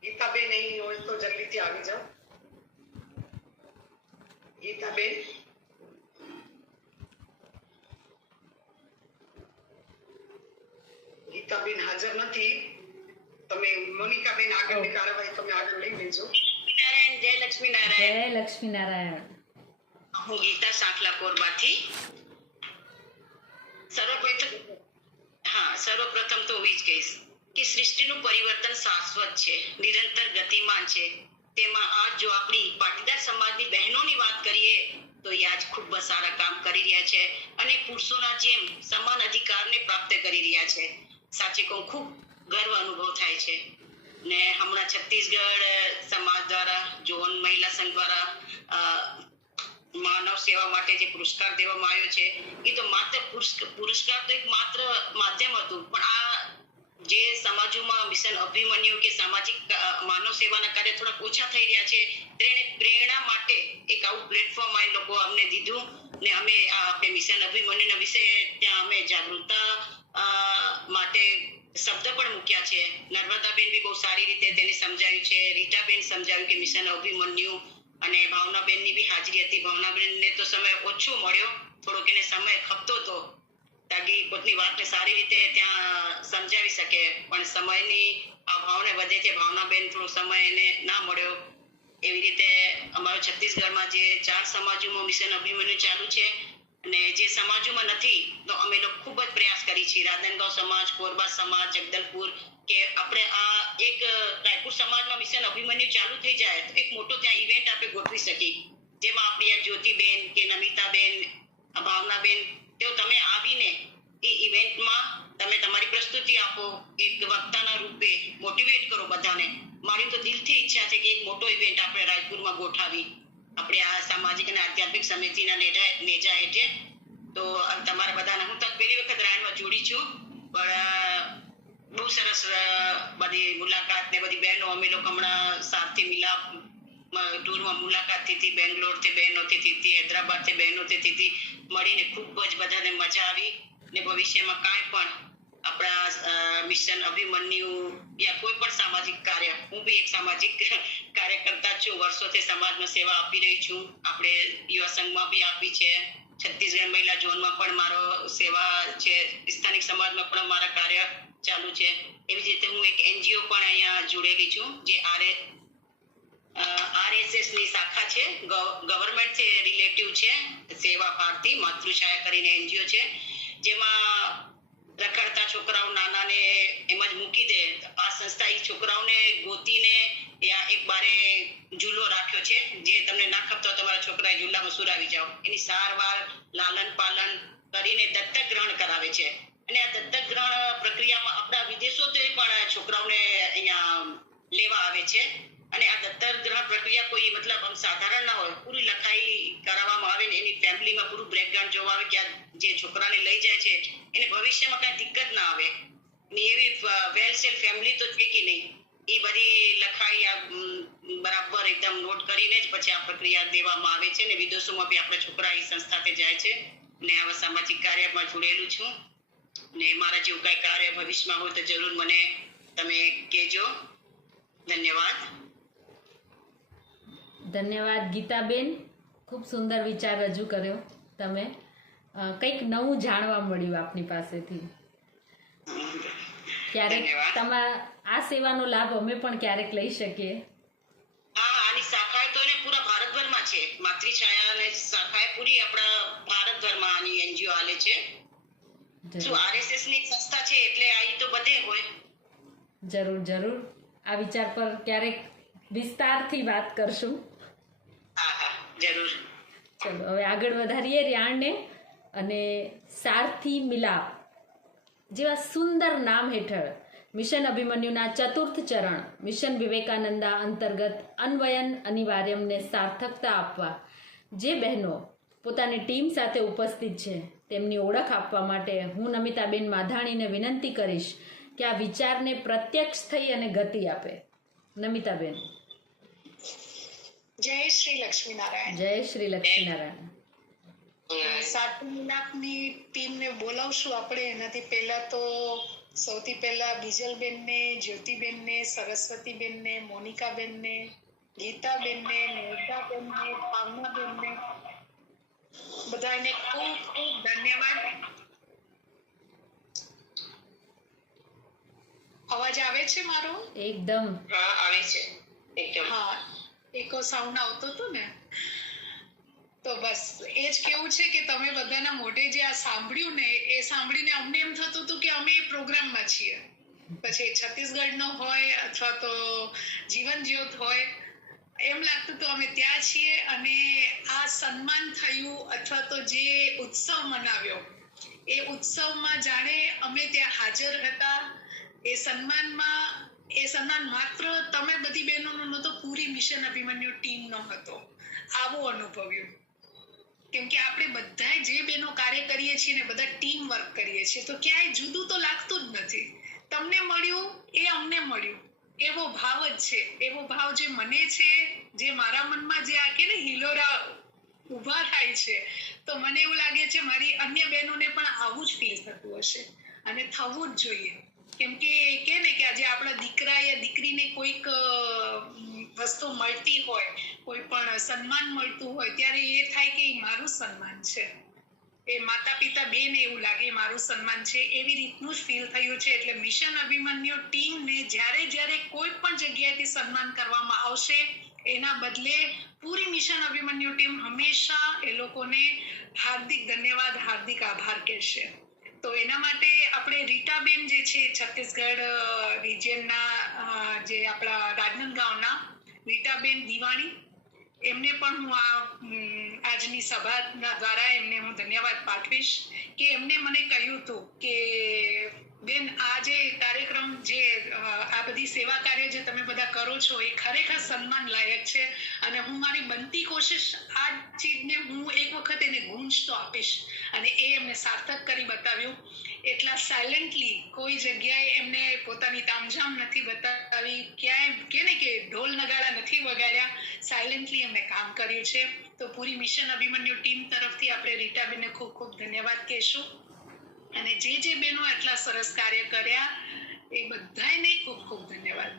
ગીતાબેન અહીં હોય તો જલ્દીથી આવી જાઓ. ગીતાબેન. ગીતાબેન હાજર નથી. તમે મોનિકાબેન આગળની કાર્યવાહી તમે આગળ લઈ લેજો. નારાયણ, જય લક્ષ્મીનારાયણ. જય લક્ષ્મીનારાયણ. હું ગીતા સાંખલા કોરબાથી. સર્વપ્રથમ તો હું જ કહીશ કે સૃષ્ટિનું પરિવર્તન શાશ્વત છે, નિરંતર ગતિમાન છે. તેમાં આજ જો આપણી પાટીદાર સમાજની બહેનોની વાત કરીએ તો એ આજ ખૂબ જ સારા કામ કરી રહ્યા છે અને પુરુષોના જેમ સમાન અધિકારને પ્રાપ્ત કરી રહ્યા છે. સાચે કહું ખૂબ ગર્વ અનુભવ થાય છે. ને હમણાં છત્તીસગઢ સમાજ દ્વારા, જોન મહિલા સંઘ દ્વારા માનવ સેવા માટે જે પુરસ્કાર દેવામાં આવ્યો છે, એ તો માત્ર પુરસ્કાર તો એક માત્ર માધ્યમ હતું, પણ આ જે સમાજોમાં મિશન અભિમન્યુ કે સામાજિક માનવ સેવાના કાર્ય થોડા ઓછા થઈ રહ્યા છે, તેને પ્રેરણા માટે એક આવું પ્લેટફોર્મ આ લોકો અમને દીધું ને અમે આપણે મિશન અભિમન્યુના વિશે ત્યાં અમે જાગૃતતા માટે શબ્દ પણ મૂક્યા છે. નર્મદાબેન બી બહુ સારી રીતે તેને સમજાવ્યું છે, રીટાબેન સમજાવ્યું કે મિશન અભિમન્યુ, અને ભાવનાબેનની બી હાજરી હતી. ભાવનાબેનને તો સમય ઓછો મળ્યો, થોડોક એને સમય ખપતો હતો તાકી પોતની વાતને સારી રીતે ત્યાં સમજાવી શકે, પણ સમયની અભાવને વધે છે ભાવનાબેન થોડો સમય એને ના મળ્યો. એવી રીતે અમારો છત્તીસગઢમાં જે 4 સમાજોમાં મિશન અભિમન્યુ ચાલુ છે અને જે સમાજોમાં નથી તો અમે લોકો ખૂબ જ પ્રયાસ કરી છીએ. રાધનગાંવ સમાજ, કોરબા સમાજ, જગદલપુર, કે આપણે આ એક રાયપુર સમાજમાં મિશન અભિમન્યુ ચાલુ થઈ જાય તો એક મોટો ત્યાં ઇવેન્ટ આપણે ગોઠવી શકીએ, જેમાં આપણી આ જ્યોતિબેન કે નમિતાબેન, ભાવનાબેન, તેઓ તમે આવીને એ ઇવેન્ટમાં તમે તમારી પ્રસ્તુતિ આપો, એક વક્તાના રૂપે મોટિવેટ કરો બધાને. મારી તો દિલથી ઈચ્છા છે કે એક મોટો ઇવેન્ટ આપણે રાયપુરમાં ગોઠવી, આપણે આ સામાજિક અને આધ્યાત્મિક સમિતિના નેજા હેઠળ. તો તમારા બધાને હું તો પહેલી વખત રાયણમાં જોડી છું, પણ બહુ સરસ બધી મુલાકાત ને બધી બહેનો અમે લોકો હમણાં સારથી મિલાપ ટૂરમાં મુલાકાત થઈ, બેંગ્લોરથી બહેનોથી થઈ, હૈદરાબાદથી બહેનોથી થઈ, મળીને ખૂબ જ બધાને મજા આવી. ને ભવિષ્યમાં કાંઈ પણ આપણા મિશન અભિમન્યુ યા કોઈ પણ સામાજિક કાર્ય, હું બી એક સામાજિક કાર્યકર્તા છું, વર્ષોથી સમાજમાં સેવા આપી રહી છું. આપણે યુવા સંઘમાં બી આપી છે, છત્તીસગઢ મહિલા ઝોનમાં પણ મારો સેવા છે, સ્થાનિક સમાજમાં પણ મારા કાર્ય ચાલુ છે. એવી જ રીતે હું એક એનજીઓ પણ અહીંયા જોડેલી છું, જે RSS ની શાખા છે, ગવર્મેન્ટ રિલેટિવ છે, સેવા ભારતી માતૃછાયા કરીને એનજીઓ છે, જેમાં રખડતા છોકરાઓ નાનાને એમ જ મૂકી દે. આ સંસ્થા એ છોકરાઓને ગોતીને યા એક બારે ઝૂલો રાખ્યો છે, જે તમને ના ખપતો તમારા છોકરાએ ઝૂલામાં સુરાવી જાઓ. એની સારવાર, લાલન પાલન કરીને દત્તક ગ્રહણ કરાવે છે. અને આ દત્તક ગ્રહણ પ્રક્રિયામાં આપણા વિદેશોથી પણ છોકરાઓને અહીંયા લેવા આવે છે. અને આ દત્તક ગ્રહણ પ્રક્રિયા કોઈ મતલબ આમ સાધારણ ના હોય, પૂરી લખાઈ કરાવવામાં આવે ને એની ફેમિલીમાં પૂરું બ્રેકગ્રાઉન્ડ જોવા આવે કે આ જે છોકરાને લઈ જાય છે એને ભવિષ્યમાં કઈ દિક્કત ના આવે. ને એવી વેલ સેલ ફેમિલી તો છે કે નહીં, એ બધી લખાઈ બરાબર એકદમ નોટ કરીને જ પછી આ પ્રક્રિયા દેવામાં આવે છે. ને વિદેશોમાં બી આપણા છોકરા એ સંસ્થાથી જાય છે. ને આવા સામાજિક કાર્યમાં જોડેલું છું. ને મારા જેવું કઈ કાર્ય ભવિષ્યમાં હોય તો જરૂર મને તમે કહેજો. ધન્યવાદ. ધન્યવાદ ગીતાબેન, ખૂબ સુંદર વિચાર રજૂ કર્યો તમે. કંઈક નવું જાણવા મળ્યું આપની પાસેથી. ક્યારેક આ સેવાનો લાભ અમે પણ ક્યારેક લઈ શકીએ. હા, આની શાખાએ તો એને પૂરા ભારતભરમાં છે. માતૃછાયા અને શાખાએ પૂરી આપણા ભારતભરમાં આની એનજીઓ આલે છે. શું RSS ની સંસ્થા છે એટલે આ તો બધે હોય. જરૂર જરૂર, આ વિચાર પર ક્યારેક વિસ્તારથી વાત કરશું. હા હા, જરૂર. ચલો હવે આગળ વધારીએ રિયાણને. અને સારથી મિલાપ જેવા સુંદર નામ હેઠળ મિશન અભિમન્યુના ચતુર્થ ચરણ મિશન વિવેકાનંદા અંતર્ગત અન્વયન અનિવાર્યમને સાર્થકતા આપવા જે બહેનો પોતાની ટીમ સાથે ઉપસ્થિત છે તેમની ઓળખ આપવા માટે હું નમિતાબેન માધાણીને વિનંતી કરીશ કે આ વિચારને પ્રત્યક્ષ થઈ અને ગતિ આપે. નમિતાબેન. જય શ્રી લક્ષ્મીનારાયણ. જય શ્રી લક્ષ્મીનારાયણ. સારથી મિલાપની ટીમને બોલાવશું આપણે. એનાથી પહેલા તો સૌથી પહેલા બીજલબેનને, જ્યોતિબેનને, સરસ્વતીબેનને, મોનિકાબેનને, ગીતાબેનને, નેતાબેનને, ભાવનાબેનને બધાને ખૂબ ખૂબ ધન્યવાદ. અવાજ આવે છે મારો? એકદમ. હા, આવે છે એકદમ. હા, એકો સાઉન્ડ આવતો હતો ને, તો બસ એ જ કેવું છે કે તમે બધાના મોઢે જે આ સાંભળ્યું ને એ સાંભળીને અમને એમ થતું હતું કે અમે પ્રોગ્રામમાં છીએ. પછી છત્તીસગઢનો હોય અથવા તો જીવન જ્યોત હોય, એમ લાગતું હતું અમે ત્યાં છીએ. અને આ સન્માન થયું અથવા તો જે ઉત્સવ મનાવ્યો એ ઉત્સવમાં જાણે અમે ત્યાં હાજર હતા. એ સન્માન માત્ર તમે બધી બહેનોનો નહોતો, પૂરી મિશન અભિમન્યુ ટીમનો હતો. આવું અનુભવ્યું. કેમ કે આપણે બધા જે બહેનો કાર્ય કરીએ છીએ ને બધા ટીમ વર્ક કરીએ છીએ, તો ક્યાંય જુદું તો લાગતું જ નથી. તમને મળ્યું એ અમને મળ્યું, એવો ભાવ જ છે. એવો ભાવ જે મને છે, જે મારા મનમાં જે આ કે ને હિલોરા ઉભા થાય છે, તો મને એવું લાગે છે મારી અન્ય બહેનોને પણ આવું જ ફીલ થતું હશે અને થવું જ જોઈએ. કેમ કે ને કે આજે આપણા દીકરા યા દીકરીને કોઈક વસ્તુ મળતી હોય, કોઈ પણ સન્માન મળતું હોય, ત્યારે એ થાય કે મારું સન્માન છે. એ માતા પિતા બેને એવું લાગે મારું સન્માન છે. એવી રીતનું જ ફીલ થયું છે. એટલે મિશન અભિમન્યુ ટીમને જ્યારે કોઈ પણ જગ્યાએથી સન્માન કરવામાં આવશે, એના બદલે પૂરી મિશન અભિમન્યુ ટીમ હંમેશા એ લોકોને હાર્દિક ધન્યવાદ, હાર્દિક આભાર કહેશે. તો એના માટે આપણે રીટાબેન જે છે છત્તીસગઢ રિજિયનના જે આપણા રાજનંદગાંવના રીટાબેન દિવાણી, એમને પણ હું આજની સભા દ્વારા એમને હું ધન્યવાદ પાઠવીશ કે એમને મને કહ્યું હતું કે બેન આ જે કાર્યક્રમ જે આ બધી સેવા કાર્ય જે તમે બધા કરો છો એ ખરેખર સન્માન લાયક છે. અને હું મારી બનતી કોશિશ આ ચીજને હું એક વખત એને ગુંજ તો આપીશ. અને એ એમને સાર્થક કરી બતાવ્યું. એટલા સાયલેન્ટલી કોઈ જગ્યાએ એમને પોતાની તામઝામ નથી બતાવી, ક્યાંય કે ને કે ઢોલ નગાડા નથી વગાડ્યા. સાયલેન્ટલી એમને કામ કર્યું છે. તો પૂરી મિશન અભિમન્યુ ટીમ તરફથી આપણે રીટાબેનને ખૂબ ખૂબ ધન્યવાદ કહેશું. અને જે બહેનો આટલા સરસ કાર્ય કર્યા એ બધાને ખૂબ ખૂબ ધન્યવાદ.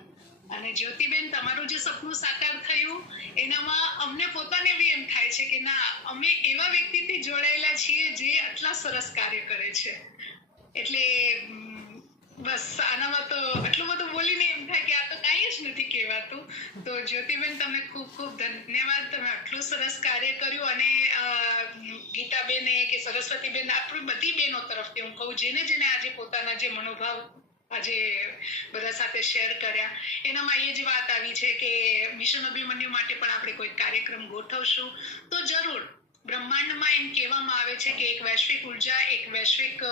અને જ્યોતિબેન, તમારું જે સપનું સાકાર થયું એનામાં અમને પોતાને બી એમ થાય છે કે ના, અમે એવા વ્યક્તિથી જોડાયેલા છીએ જે આટલા સરસ કાર્ય કરે છે. એટલે બસ આનામાં તો આટલું બધું બોલીને એમ થાય કે આ તો કાંઈ જ નથી કહેવાતું. તો જ્યોતિબેન, તમને ખૂબ ખૂબ ધન્યવાદ. તમે આટલું સરસ કાર્ય કર્યું. અને ગીતાબેને કે સરસ્વતીબેન, આપણી બધી બહેનો તરફથી હું કહું, જેને આજે પોતાના જે મનોભાવ આજે બધા સાથે શેર કર્યા, એનામાં એ જ વાત આવી છે કે મિશન અભિમન્યુ માટે પણ આપણે કોઈ કાર્યક્રમ ગોઠવશું તો જરૂર. બ્રહ્માંડમાં એમ કહેવામાં આવે છે કે એક વૈશ્વિક ઉર્જા, એક વૈશ્વિક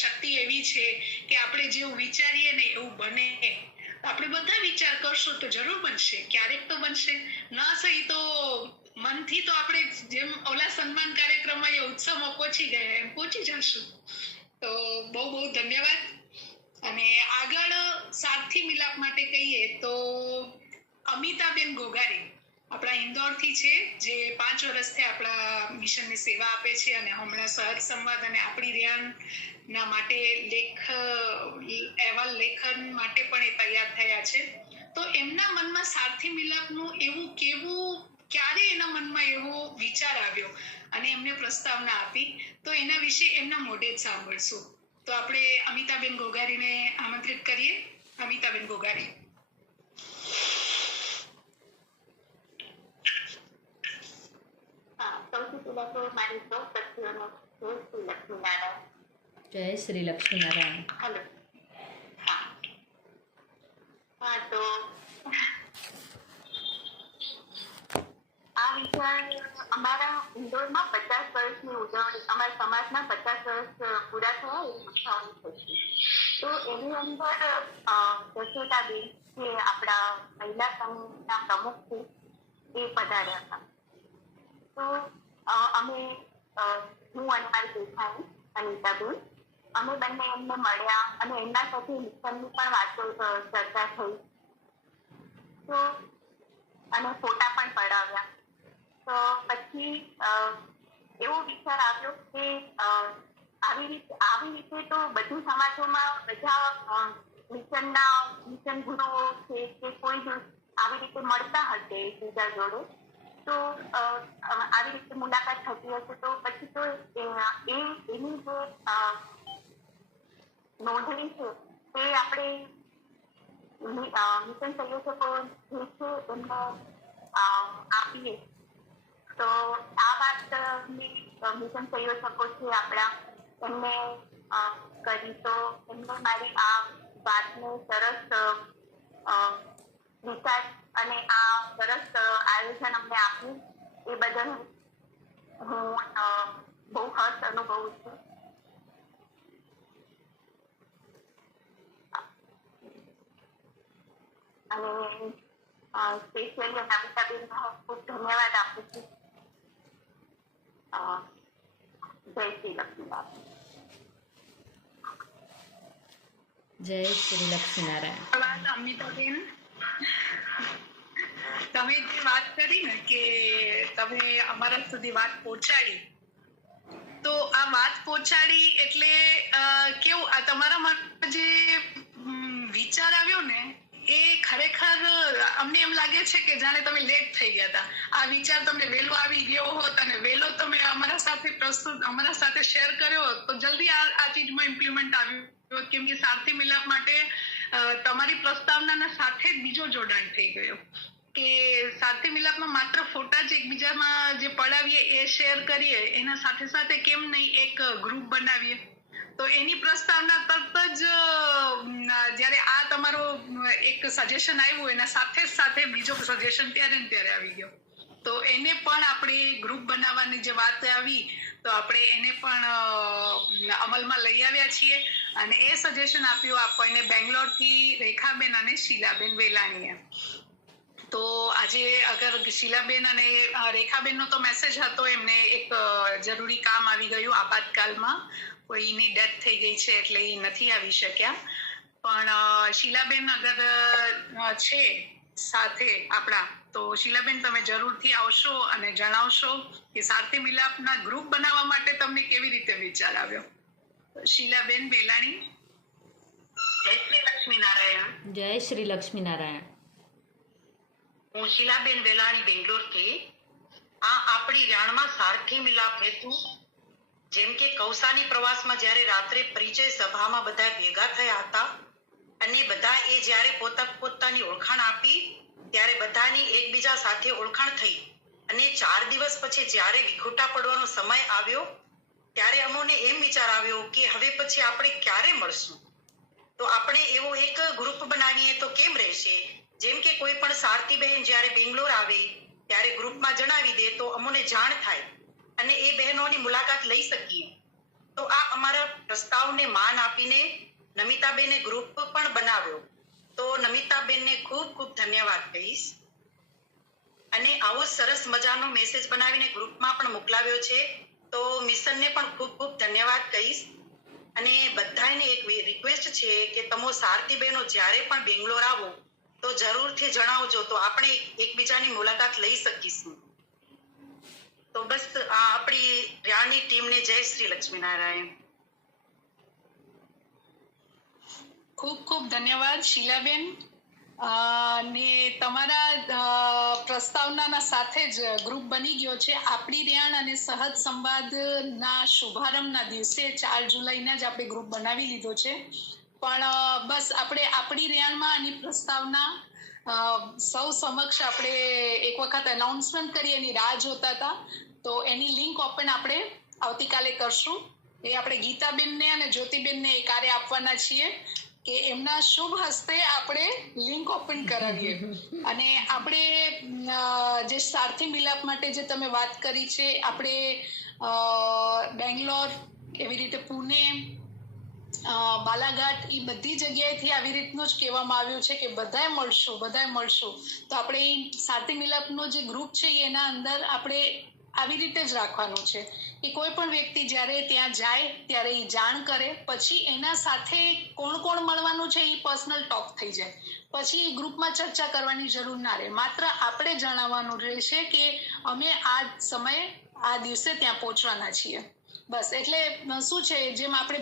શક્તિ એવી છે કે આપણે જેવું વિચારીએ ને એવું બને. આપણે બધા વિચાર કરશું તો જરૂર બનશે, ક્યારેક તો બનશે. ના સહી તો મનથી તો આપણે જેમ ઓલા સન્માન કાર્યક્રમમાં એ ઉત્સવમાં પહોંચી ગયા એમ પહોંચી જશું. તો બહુ બહુ ધન્યવાદ. અને આગળ સાથી મિલાપ માટે કહીએ તો અમિતાબેન ગોગારી આપણા ઇન્દોરથી છે, જે 5 વર્ષથી આપણા મિશનની સેવા આપે છે અને હમણાં સહજ સંવાદ અને આપણી રિયાના માટે અહેવાલ લેખન માટે પણ એ તૈયાર થયા છે. તો એમના મનમાં સાથી મિલાપનું એવું કેવું, ક્યારે એના મનમાં એવો વિચાર આવ્યો અને એમને પ્રસ્તાવના આપી, તો એના વિશે એમના મોઢે જ સાંભળશું. તો આપણે અમિતાબેન ગોગારીને આમંત્રિત કરીએ. અમિતાબેન ગોગારી. સૌથી પહેલા તો મારી સૌ સખીઓને જય શ્રી લક્ષ્મીનારાયણ. જય શ્રી લક્ષ્મીનારાયણ. હલો. હા તો આ વિચાર અમારા ઇન્દોરમાં 50 વર્ષની ઉજવણી, અમારા સમાજના 50 વર્ષ પૂરા થયા એ ઉજવણી થશે. તો એની અંદર જશોદાબેન, જે આપણા મહિલા સંઘના પ્રમુખ છે, એ પધાર્યા હતા. તો અમે, હું અને મારી જેઠાણી અનિતાબેન, અમે બંને એમને મળ્યા અને એમના સાથે મિશનની પણ વાતો ચર્ચા થઈ. તો અને ફોટા પણ પડાવ્યા. તો પછી એવો વિચાર આવ્યો કે આવી રીતે તો બધી સમાજોમાં બધા મિશન ગુરુઓ છે કે કોઈ આવી રીતે મળતા હશે એકબીજા જોડે. તો આવી રીતે મુલાકાત થતી હશે તો પછી તો એની જે નોંધણી છે તે આપણે મિશન સંયોજકો જે છે એમને આપીએ. તો આ વાત મિશન સંયોજકો છે આપણા, એમને કરી. તો એમને મારી આ વાતને સરસ વિચાર અને આ સરસ આયોજન અમને આપ્યું એ બદલ હું બહુ હર્ષ અનુભવું છું. અને સ્પેશિયલી નમિતાબેનને હું ખૂબ ધન્યવાદ આપું છું. જય શ્રી લક્ષ્મીનારાયણ. જય શ્રી લક્ષ્મીનારાયણ. અમિતાબેન, તમે જે વાત કરી ને કે તમે અમારા સુધી વાત પહોંચાડી, તો આ વાત પહોંચાડી એટલે કેવું, આ તમારા માટે જે વિચાર આવ્યો ને એ ખરેખર અમને એમ લાગે છે કે જાણે તમે લેટ થઈ ગયા હતા. આ વિચાર તમને વહેલો આવી ગયો હોત અને વહેલો તમે અમારા સાથે શેર કર્યો હોત તો જલ્દી આ ચીજમાં ઇમ્પ્લિમેન્ટ આવ્યું. કેમ કે સાથી મિલાપ માટે તમારી પ્રસ્તાવનાના સાથે જ બીજો જોડાણ થઈ ગયો કે સાથી મિલાપમાં માત્ર ફોટા જ એકબીજામાં જે પડાવીએ એ શેર કરીએ, એના સાથે સાથે કેમ નહીં એક ગ્રુપ બનાવીએ. તો એની પ્રસ્તાવના તરત જ જ્યારે આ તમારો એક સજેશન આવ્યું એના સાથે બીજો સજેશન ત્યારે આવી ગયો. તો એને પણ આપણે ગ્રુપ બનાવવાની જે વાત આવી તો આપણે એને પણ અમલમાં લઈ આવ્યા છીએ. અને એ સજેશન આપ્યું આપણને બેંગ્લોરથી રેખાબેન અને શીલાબેન વેલાણીએ. તો આજે અગર શીલાબેન અને રેખાબેનનો તો મેસેજ હતો, એમને એક જરૂરી કામ આવી ગયું આપાતકાલમાં, કોઈની ડેથ થઈ ગઈ છે એટલે એ નથી આવી શક્યા. પણ શીલાબેન અગર છે સાથે આપણા તો શીલાબેન તમે જરૂરથી આવશો અને જણાવશો કે સારથી મિલાપના ગ્રુપ બનાવવા માટે તમને કેવી રીતે વિચાર આવ્યો. શીલાબેન બેલાણી. જય શ્રી લક્ષ્મીનારાયણ. જય શ્રી લક્ષ્મીનારાયણ. હું શીલાબેન વેલાણી બેંગ્લોરથી. આ આપણી રાણમાં સારથી મિલાપ હેતુ, જેમ કે કૌસાની પ્રવાસમાં જ્યારે રાત્રે પરિચય સભામાં બધા ભેગા થયા હતા અને બધા એ જ્યારે પોતાની ઓળખાણ આપી ત્યારે બધાની એકબીજા સાથે ઓળખાણ થઈ અને 4 દિવસ પછી જ્યારે વિખૂટા પડવાનો સમય આવ્યો ત્યારે અમોને એમ વિચાર આવ્યો કે હવે પછી આપણે ક્યારે મળશું, તો આપણે એવો એક ગ્રુપ બનાવીએ તો કેમ રહેશે. જેમ કે કોઈ પણ સારથી બહેન જ્યારે બેંગ્લોર આવે ત્યારે ગ્રુપમાં જણાવી દે તો અમોને જાણ થાય અને એ બહેનોની મુલાકાત લઈ શકીએ. તો આ અમારા પ્રસ્તાવને માન આપીને નમિતાબેને ગ્રુપ પણ બનાવ્યો. તો નમિતાબેનને ખૂબ ખૂબ ધન્યવાદ કહીશ. અને આવો સરસ મજાનો મેસેજ બનાવીને ગ્રુપમાં પણ મોકલાવ્યો છે તો મિશનને પણ ખૂબ ખૂબ ધન્યવાદ કહીશ. અને બધાને એક રિક્વેસ્ટ છે કે તમે સારથી બહેનો જ્યારે પણ બેંગ્લોર આવો તો જરૂરથી જણાવજો તો આપણે એકબીજાની મુલાકાત લઈ શકીશું. તો બસ આ આપણી રાણી ટીમને જય શ્રી લક્ષ્મીનારાયણ. ખૂબ ખૂબ ધન્યવાદ શીલાબેન. ને તમારા પ્રસ્તાવના સાથે જ ગ્રુપ બની ગયો છે. આપણી રેણ અને સહજ સંવાદના શુભારંભના દિવસે 4 જુલાઈના જ આપણે ગ્રુપ બનાવી લીધો છે. પણ બસ આપણે આપણી રેણમાં આની પ્રસ્તાવના સૌ સમક્ષ આપણે એક વખત એનાઉન્સમેન્ટ કરી એની રાહ જોતા હતા. તો એની લિંક ઓપન આપણે આવતીકાલે કરશું. એ આપણે ગીતાબેનને અને જ્યોતિબેનને એ કાર્ય આપવાના છીએ કે એમના શુભ હસ્તે આપણે લિંક ઓપન કરાવીએ. અને આપણે જે સારથી મિલાપ માટે જે તમે વાત કરી છે, આપણે બેંગ્લોર, એવી રીતે પુણે, બાલાઘાટ, એ બધી જગ્યાએથી આવી રીતનું જ કહેવામાં આવ્યું છે કે બધાએ મળશું. તો આપણે એ સારથી મિલાપનો જે ગ્રુપ છે એના અંદર આપણે આવી રીતે જ રાખવાનું છે કે કોઈ પણ વ્યક્તિ જ્યારે ત્યાં જાય ત્યારે એ જાણ કરે, પછી એના સાથે કોણ કોણ મળવાનું છે એ પર્સનલ ટોક થઈ જાય. પછી ગ્રુપમાં ચર્ચા કરવાની જરૂર ના રહે. માત્ર આપણે જણાવવાનું રહેશે કે અમે આ સમયે આ દિવસે ત્યાં પહોંચવાના છીએ. બસ એટલે શું છે, જેમ આપણે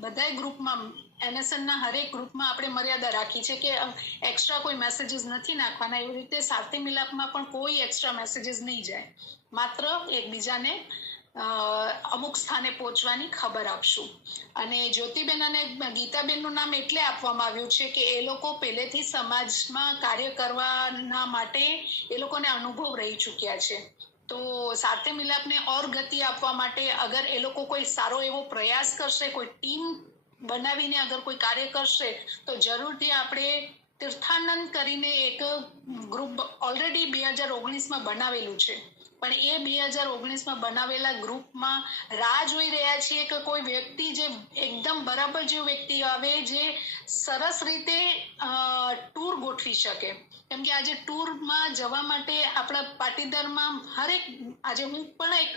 બધાય ગ્રુપમાં MSN હરેક ગ્રુપમાં આપણે મર્યાદા રાખી છે કે એક્સ્ટ્રા કોઈ મેસેજીસ નથી નાખવાના. એવી રીતે સારથી મિલાપમાં પણ કોઈ એક્સ્ટ્રા મેસેજીસ નહીં જાય. માત્ર એકબીજાને અમુક સ્થાને પહોંચવાની ખબર આપશું. અને જ્યોતિબેન અને ગીતાબેનનું નામ એટલે આપવામાં આવ્યું છે કે એ લોકો પહેલેથી સમાજમાં કાર્ય કરવાના માટે એ લોકોને અનુભવ રહી ચૂક્યા છે. તો સારથી મિલાપને ઓર ગતિ આપવા માટે અગર એ લોકો કોઈ સારો એવો પ્રયાસ કરશે, કોઈ ટીમ બનાવીને અગર કોઈ કાર્ય કરશે, તો જરૂરથી આપણે તીર્થાનંદ કરીને એક ગ્રુપ ઓલરેડી 2019માં બનાવેલું છે. પણ એ 2019માં બનાવેલા ગ્રુપમાં રાહ જોઈ રહ્યા છીએ કે કોઈ વ્યક્તિ જે એકદમ બરાબર જે વ્યક્તિ આવે જે સરસ રીતે ટૂર ગોઠવી શકે. કેમ કે આજે ટૂરમાં જવા માટે આપણા પાટીદારમાં હરેક, આજે હું પણ એક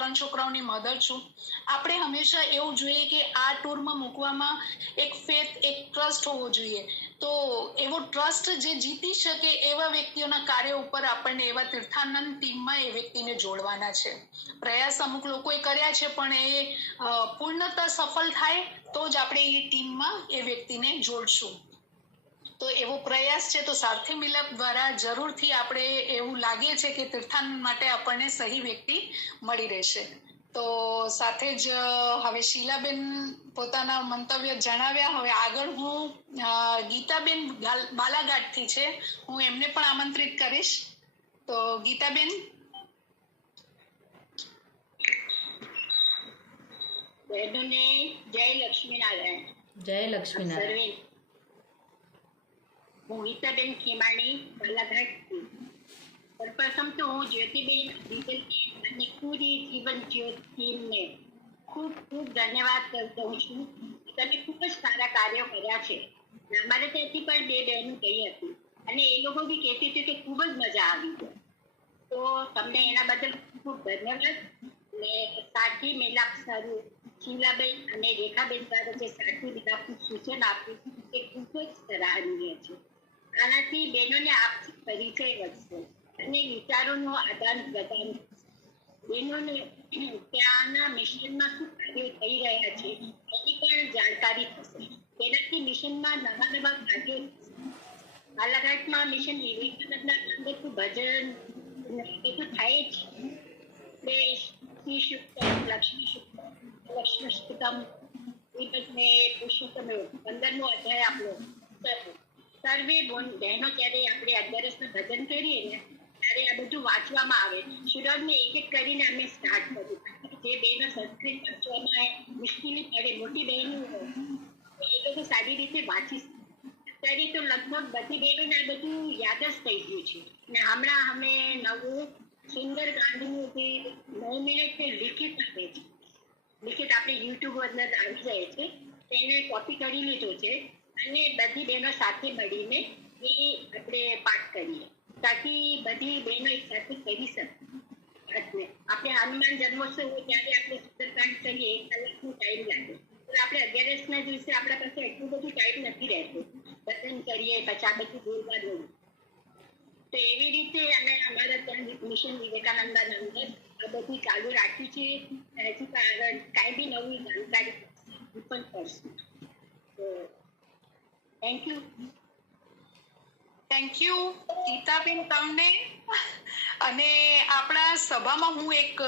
3 છોકરાઓની મધર છું, આપણે હંમેશા એવું જોઈએ કે આ ટૂરમાં મૂકવામાં એક ફેથ, એક ટ્રસ્ટ હોવો જોઈએ. તો એવો ટ્રસ્ટ જે જીતી શકે એવા વ્યક્તિઓના કાર્ય ઉપર આપણને એવા તીર્થાનંદ ટીમમાં એ વ્યક્તિને જોડવાના છે. પ્રયાસ અમુક લોકોએ કર્યા છે પણ એ પૂર્ણતઃ સફળ થાય તો જ આપણે એ ટીમમાં એ વ્યક્તિને જોડશું. તો એવો પ્રયાસ છે. તો સારથી મિલાપ દ્વારા જરૂરથી આપણે એવું લાગે છે કે તીર્થાનંદ માટે આપણને સહી વ્યક્તિ મળી રહેશે. તો સાથે જ હવે શીલાબેન પોતાના મંતવ્ય જણાવ્યા. હવે આગળ હું ગીતાબેન બાલાઘાટથી છે, હું એમને પણ આમંત્રિત કરીશ. તો ગીતાબેન. બહેનોને જય લક્ષ્મીનારાયણ. જય લક્ષ્મીનારાયણ. હું ગીતાબેન ખેમાણી બાલાઘાટથી. પ્રથમ તો હું જ્યોતિબેન અને પૂરી જીવન જ્યોત ટીમને ખૂબ ખૂબ ધન્યવાદ કહું છું. તમે ખૂબ જ સારા કાર્યો કર્યા છે. અમારે ત્યાંથી પણ 2 બહેનો કહી હતી અને એ લોકો બી કહેતી હતી કે ખૂબ જ મજા આવી. તો તમને એના બદલ ખૂબ ધન્યવાદ. ને સારથી મિલાપ સારું શીલાબેન અને રેખાબેન દ્વારા જે સારથી મિલાપનું સૂચન આપ્યું એ ખૂબ જ સરાહનીય છે. આનાથી બહેનોને આપસી પરિચય વધશે અને વિચારોનું આદાન પ્રદાન. બહેનોને ત્યાંના મિશનમાં શું કાર્યો થઈ રહ્યા છે એની પણ જાણકારી થશે. તેનાથી મિશનમાં નવા નવા કાર્યો થશે. બાલાઘાટમાં મિશન વિવેકાનંદના અંગત ભજન એ તો થાય જ. બે શ્રી શુક્તમ, લક્ષ્મી શુક્તમ, લક્ષ્મી શુક્તમ, એ પછી પુરુષોત્તમ 15મો અધ્યાય આપણો સર્વે બહેનો જ્યારે આપણે 11 ભજન કરીએ ને ત્યારે આ બધું વાંચવામાં આવે. શિરોડને એક એક કરીને અમે સ્ટાર્ટ કર્યું. જે બહેનો સંસ્કૃત વાંચવામાં મુશ્કેલી પડે, મોટી બહેનો હોય એ લોકો સારી રીતે વાંચી ત્યારે તો લગભગ બધી બહેનોને આ બધું યાદ જ થઈ ગયું છે. ને હમણાં અમે નવું સુંદર કાંડનું જે 9 મિનિટ લિખિત આપે છે, લિખિત આપણે યુટ્યુબ અંદર આવી જાય છે, તેને કોપી કરી લીધો છે અને બધી બહેનો સાથે મળીને એ આપણે પાઠ કરીએ તાકી બધી બહેનો એક સાથે કરી શકે. આપણે હનુમાન જન્મોત્સવ હોય ત્યારે આપણે સુંદરકાંડ કરીએ 1 કલાકનો ટાઈમ લાગે, પણ આપણે 11ના દિવસે આપણા પાસે એટલું બધું ટાઈમ નથી રહેતો. વતન કરીએ પછી આ બધું બોલવાનું. તો એવી રીતે અમે અમારા ત્યાં મિશન વિવેકાનંદના અંદર આ બધું ચાલુ રાખ્યું છે. હજી આગળ કાંઈ બી નવી જાણકારી પણ કરશું. તો થેન્ક યુ. થેન્ક યુ ગીતાબેન તમને. અને આપણા સભામાં હું એક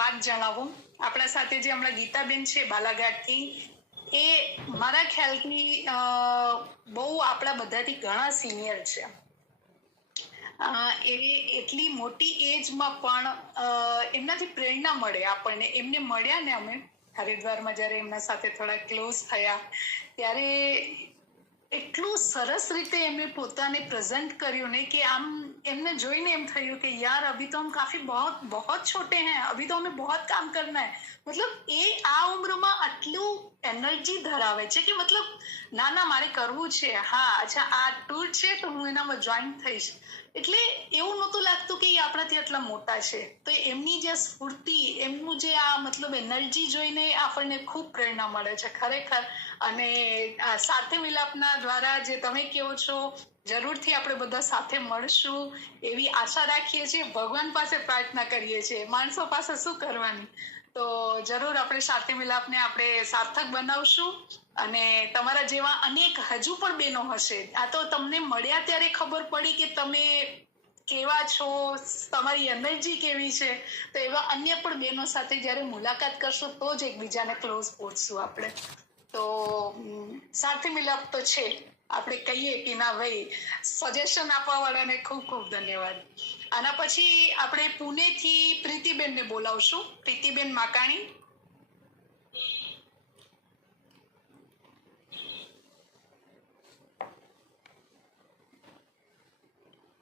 વાત જણાવું. આપણા સાથે જે હમણાં ગીતાબેન છે બાલાઘાટથી, એ મારા ખ્યાલથી બહુ આપણા બધાથી ઘણા સિનિયર છે. એ એટલી મોટી એજમાં પણ એમનાથી પ્રેરણા મળે આપણને. એમને મળ્યા ને અમે હરિદ્વારમાં જ્યારે એમના સાથે થોડા ક્લોઝ થયા ત્યારે એટલું સરસ રીતે એમને પોતાને પ્રેઝન્ટ કર્યું ને કે આમ એમને જોઈને એમ થયું કે યાર અભી તો હમ કાફી बहुत छोटे हैं, अभी तो हमें बहुत काम करना है. મતલબ એ આ ઉંમરમાં આટલું એનર્જી ધરાવે છે કે મતલબ ના મારે કરવું છે. હા અચ્છા આ ટૂર છે તો હું એનામાં જોઈન થઈશ. એટલે એવું નહોતું લાગતું કે એ આપણાથી આટલા મોટા છે. તો એમની જે સ્ફૂર્તિ, એમનું જે આ મતલબ એનર્જી જોઈને આપણને ખૂબ પ્રેરણા મળે છે ખરેખર. અને આ સાથે મિલાપના દ્વારા જે તમે કહો છો, જરૂરથી આપણે બધા સાથે મળશું એવી આશા રાખીએ છીએ. ભગવાન પાસે પ્રાર્થના કરીએ છીએ, માણસો પાસે શું કરવાની. તો જરૂર આપણે સાથે મિલાપને આપણે સાર્થક બનાવશું. અને તમારા જેવા અનેક હજુ પણ બહેનો હશે. આ તો તમને મળ્યા ત્યારે ખબર પડી કે તમે કેવા છો, તમારી એનર્જી કેવી છે. તો એવા અન્ય પણ બહેનો સાથે જ્યારે મુલાકાત કરશો તો જ એકબીજાને ક્લોઝ પહોંચશું આપણે. તો સાથે મિલાપ તો છે. આપણે કહીએ કે ના ભાઈ, સજેશન આપવા વાળાને ખૂબ ખૂબ ધન્યવાદ. આના પછી આપણે પુણેથી પ્રીતિબેનને બોલાવશું. પ્રીતિબેન માકાણી.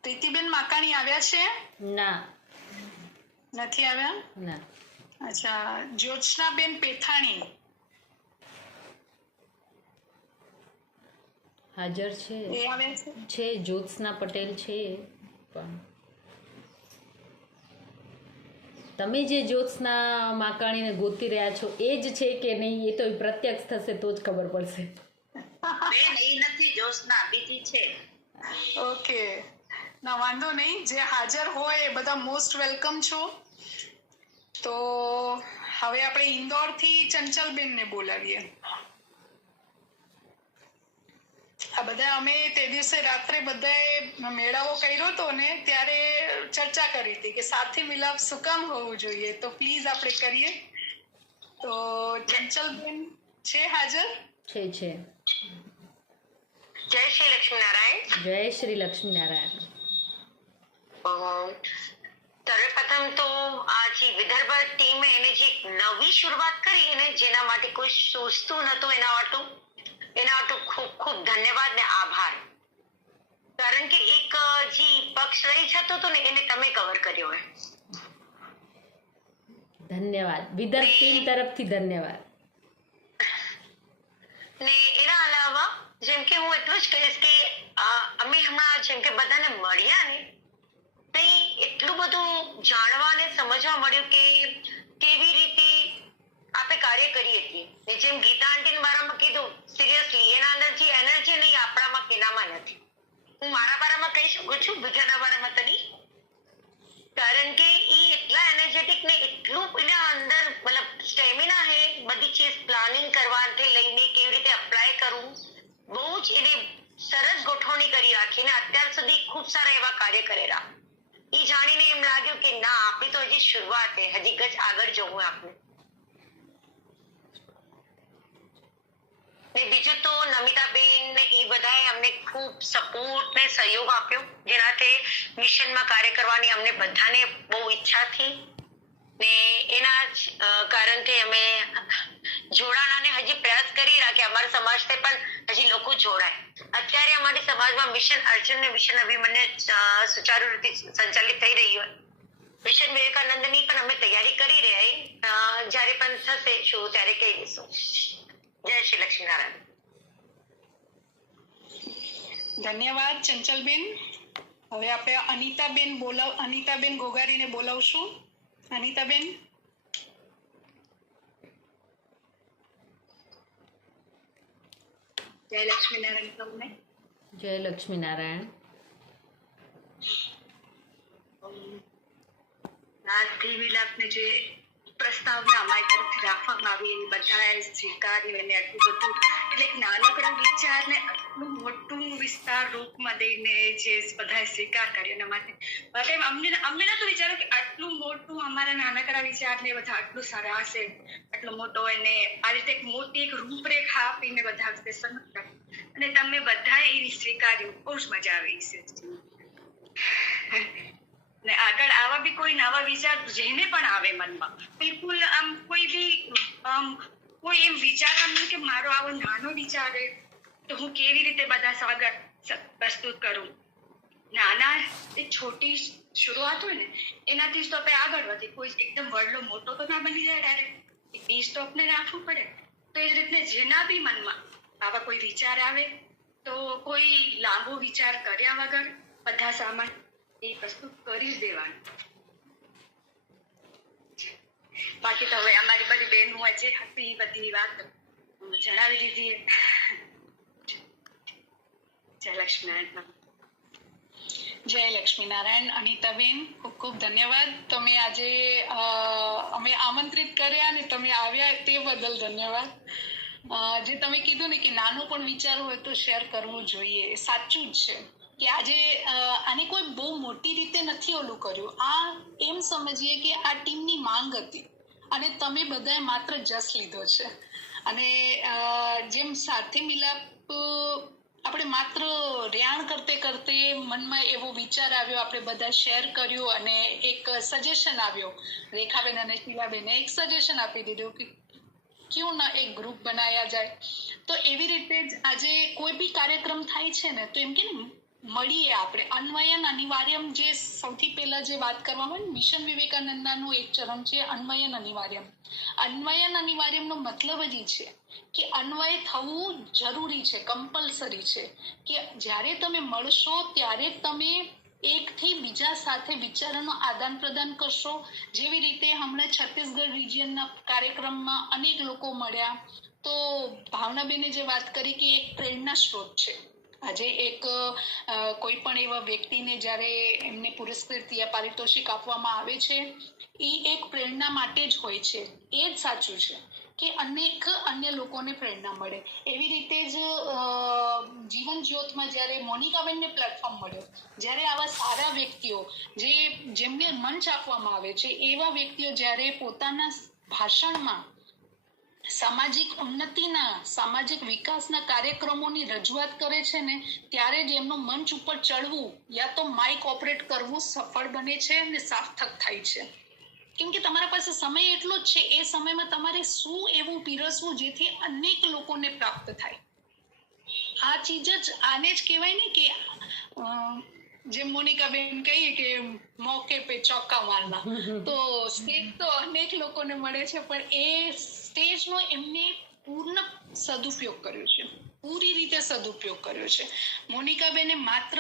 પ્રીતિબેન માકાણી આવ્યા છે? ના, નથી આવ્યા. ના. અચ્છા, જ્યોત્સનાબેન પેથાણી હાજર છે. એ આવ્યા છે? છે જ્યોત્સના પટેલ છે. પણ તમે જે જ્યોત્સના માકાણીને ગોતી રહ્યા છો એ જ છે કે નહીં, એ તો પ્રત્યક્ષ થશે તો જ ખબર પડશે. બેન એ નથી જ્યોત્સના, બીજી છે. ઓકે, ના વાંધો નહીં. જે હાજર હોય એ બધા મોસ્ટ વેલકમ છો. તો હવે આપણે ઇન્દોરથી ચંચલબેનને બોલાવીએ. આ બધા અમે તે દિવસે રાત્રે બધાએ મેળાવો કર્યો હતો ને ત્યારે ચર્ચા કરી હતી કે સાથે મિલાપ શું કામ હોવું જોઈએ. તો પ્લીઝ આપણે કરીએ. તો ચંચલબેન છે હાજર? છે. જય શ્રી લક્ષ્મીનારાયણ. જય શ્રી લક્ષ્મીનારાયણ. સર્વપ્રથમ તો આ જે વિદર્ભ ટીમે એને જે નવી શરૂઆત કરી અને જેના માટે કોઈ સોચતું નતું એના માટે ખૂબ ખૂબ ધન્યવાદ ને આભાર. કારણ કે એક જે પક્ષ રહી જતો હતો ને એને તમે કવર કર્યો હોય. ધન્યવાદ. વિદર્ભ ટીમ તરફથી ધન્યવાદ. ને એના અલાવા જેમ કે હું એટલું જ કહીશ કે અમે હમણાં જેમ કે બધાને મળ્યા ને તો એટલું બધું જાણવા અને સમજવા મળ્યું કે કેવી રીતે આપણે કાર્ય કરીએ છીએ. જેમ ગીતા આંટીને મારામાં કીધું, સિરિયસલી એના અંદર જે એનર્જી નહીં આપણામાં કેનામાં નથી. હું મારા બારામાં કહી શકું છું, બીજાના બારામાં તો નહીં. કારણ કે એ એટલા એનર્જેટિક ને એટલું એના અંદર મતલબ સ્ટેમિના હે, બધી ચીજ પ્લાનિંગ કરવાથી લઈને કેવી રીતે અપ્લાય કરવું, બહુ જ એને સરસ ગોઠવણી કરી રાખી ને અત્યાર સુધી ખૂબ સારા એવા કાર્ય કરેલા. એ જાણીને એમ લાગ્યું કે ના, આપણી તો હજી શરૂઆત છે, હજી ગજ આગળ જવું આપણે. ને બીજું તો નમિતાબેન ને એ બધાએ અમને ખૂબ સપોર્ટ ને સહયોગ આપ્યો, જેનાથી મિશનમાં કાર્ય કરવાની અમને બધાને બહુ ઈચ્છા હતી ને એના જ કારણથી અમે જોડાણ અને હજી પ્રયાસ કરી રહ્યા કે અમારા સમાજથી પણ હજી લોકો જોડાય. અત્યારે અમારી સમાજમાં મિશન અર્જુન ને મિશન અભિમન્યુ સુચારુ રીતે સંચાલિત થઈ રહ્યું હોય. મિશન વિવેકાનંદની પણ અમે તૈયારી કરી રહ્યા, જ્યારે પણ થશે શું ત્યારે કહી દઈશું. જય શ્રી લક્ષ્મીનારાયણ. ધન્યવાદ ચંચલબેન. હવે આપણે અનિતાબેન ગોગારીને બોલાવશું. અનિતાબેન. જય લક્ષ્મીનારાયણ તમને. જય લક્ષ્મીનારાયણ. આજથી વિલાપને જે પ્રસ્તાવના અમારી તરફથી રાખવામાં આવી એની બધાએ સ્વીકાર્યું અને આટલું બધું એટલે એક નાનકડા વિચારને આટલું મોટું વિસ્તાર રૂપમાં દઈને જે બધાએ સ્વીકાર કર્યો એના માટે અમને નતું વિચાર્યું કે આટલું મોટું અમારા નાનકડા વિચારને બધા આટલું સારા હશે, આટલો મોટો એને આ રીતે એક મોટી એક રૂપરેખા આપીને બધા વિશે સમજ કરી અને તમે બધાએ એની સ્વીકાર્યું. બહુ જ મજા આવી છે. ને આગળ આવા બી કોઈ નવા વિચાર જેને પણ આવે મનમાં, બિલકુલ આમ કોઈ બી કોઈ એમ વિચારવાનું કે મારો આવો નાનો વિચાર છે તો હું કેવી રીતે બધા સાગર પ્રસ્તુત કરું. નાના એક છોટી શરૂઆત હોય ને એનાથી જ તો આપણે આગળ વધીએ. કોઈ એકદમ વડલો મોટો તો ના બની જાય ડાયરેક્ટ, એક બીજ તો આપણે રાખવું પડે. તો એ જ રીતને જેના બી મનમાં આવા કોઈ વિચાર આવે તો કોઈ લાંબો વિચાર કર્યા વગર બધા સામાન એ પ્રસ્તુત કરી જ દેવાનું. બાકી તો હવે અમારી બધી બહેનો જે હતી એ બધી વાત જણાવી દીધી. જય લક્ષ્મીનારાયણ. જય લક્ષ્મીનારાયણ. અનિતાબેન ખૂબ ખૂબ ધન્યવાદ. તમે આજે અમે આમંત્રિત કર્યા અને તમે આવ્યા તે બદલ ધન્યવાદ. જે તમે કીધું ને કે નાનો પણ વિચાર હોય તો શેર કરવું જોઈએ, સાચું જ છે કે આજે આને કોઈ બહુ મોટી રીતે નથી ઓલું કર્યું. આ એમ સમજીએ કે આ ટીમની માંગ હતી અને તમે બધાએ માત્ર જસ લીધો છે. અને જેમ સાથે મિલાપ આપણે માત્ર રેણ કરતે કરતે મનમાં એવો વિચાર આવ્યો, આપણે બધા શેર કર્યું અને એક સજેશન આવ્યો. રેખાબેન અને શીલાબેને એક સજેશન આપી દીધું કે ક્યું ના એક ગ્રુપ બનાયા જાય. તો એવી રીતે જ આજે કોઈ બી કાર્યક્રમ થાય છે ને તો એમ કે મળીએ આપણે. અન્વયન અનિવાર્યમ જે સૌથી પહેલા જે વાત કરવામાં આવે મિશન વિવેકાનંદનું એક ચરણ છે અન્વયન અનિવાર્યમ. અન્વયન અનિવાર્યમનો મતલબ જ છે કે અન્વય થવું જરૂરી છે, કમ્પલસરી છે કે જ્યારે તમે મળશો ત્યારે તમે એકથી બીજા સાથે વિચારોનું આદાન પ્રદાન કરશો. જેવી રીતે હમણાં છત્તીસગઢ રિજિયનના કાર્યક્રમમાં અનેક લોકો મળ્યા તો ભાવનાબેને જે વાત કરી કે એક પ્રેરણા સ્ત્રોત છે. આજે એક કોઈ પણ એવા વ્યક્તિને જ્યારે એમને પુરસ્કૃત યા પારિતોષિક આપવામાં આવે છે એ એક પ્રેરણા માટે જ હોય છે. એ જ સાચું છે કે અનેક અન્ય લોકોને પ્રેરણા મળે. એવી રીતે જ જીવન જ્યોતમાં જ્યારે મોનિકાબેનને પ્લેટફોર્મ મળ્યો, જ્યારે આવા સારા વ્યક્તિઓ જેમને મંચ આપવામાં આવે છે એવા વ્યક્તિઓ જ્યારે પોતાના ભાષણમાં સામાજિક ઉન્નતિના, સામાજિક વિકાસના કાર્યક્રમોની રજૂઆત કરે છે ને ત્યારે જ એમનું મંચ ઉપર ચડવું યા તો માઇક ઓપરેટ કરવું સફળ બને છે અને સાર્થક થાય છે. કેમ કે તમારા પાસે સમય એટલો જ છે. એ સમયમાં તમારે શું એવું પીરસવું જેથી અનેક લોકોને પ્રાપ્ત થાય. આ ચીજ જ આને જ કહેવાય ને કે જેમ મોનિકાબેન કહીએ કે મોકે પે ચોક્કા મારના. તો સ્ટેજ તો અનેક લોકોને મળે છે પણ એ સ્ટેજનો એમને પૂર્ણ સદુપયોગ કર્યો છે, પૂરી રીતે સદુપયોગ કર્યો છે. મોનિકાબેને માત્ર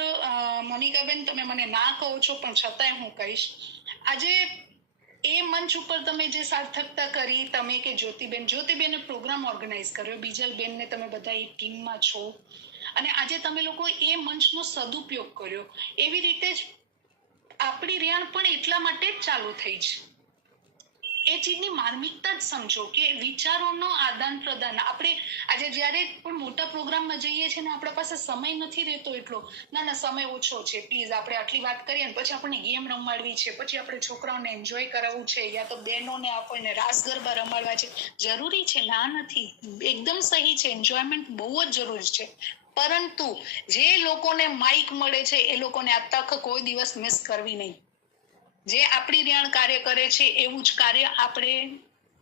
મોનિકાબેન તમે મને ના કહો છો પણ છતાંય હું કહીશ, આજે એ મંચ ઉપર તમે જે સાર્થકતા કરી, તમે કે જ્યોતિબેને પ્રોગ્રામ ઓર્ગેનાઇઝ કર્યો, બીજલબેનને તમે બધા એ ટીમમાં છો અને આજે તમે લોકો એ મંચનો સદુપયોગ કર્યો. એવી રીતે જ આપણી રેણ પણ એટલા માટે જ ચાલુ થઈ છે. એ ચીજની માર્મિકતા જ સમજો કે વિચારોનો આદાન પ્રદાન. આપણે આજે જ્યારે પણ મોટા પ્રોગ્રામમાં જઈએ છીએ ને આપણા પાસે સમય નથી રહેતો એટલો. ના સમય ઓછો છે, પ્લીઝ આપણે આટલી વાત કરીએ ને પછી આપણને ગેમ રમાડવી છે, પછી આપણે છોકરાઓને એન્જોય કરાવવું છે, યા તો બહેનોને આપણને રાસ ગરબા રમાડવા છે. જરૂરી છે, ના નથી, એકદમ સહી છે, એન્જોયમેન્ટ બહુ જ જરૂરી છે. પરંતુ જે લોકોને માઇક મળે છે એ લોકોને આ તક કોઈ દિવસ મિસ કરવી નહીં. જે આપણી રેણ કાર્ય કરે છે એવું જ કાર્ય આપણે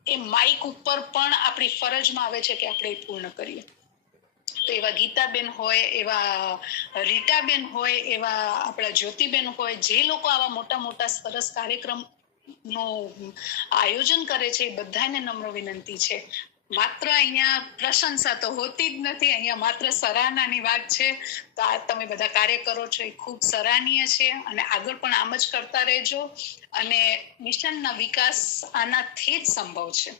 એ માઇક ઉપર પણ આપણી ફરજમાં આવે છે કે આપણે એ પૂર્ણ કરીએ. તો એવા ગીતાબેન હોય, એવા રીટાબેન હોય, એવા આપણા જ્યોતિબેન હોય, જે લોકો આવા મોટા મોટા સરસ કાર્યક્રમનું આયોજન કરે છે, એ બધાને નમ્ર વિનંતી છે. માત્ર અહીંયા પ્રશંસા તો હોતી જ નથી, અહીંયા માત્ર સરાહનાની વાત છે. તો આ તમે બધા કાર્ય કરો છો એ ખૂબ સરાહનીય છે અને આગળ પણ આમ જ કરતા રહેજો. અને મિશનના વિકાસ આનાથી જ સંભવ છે.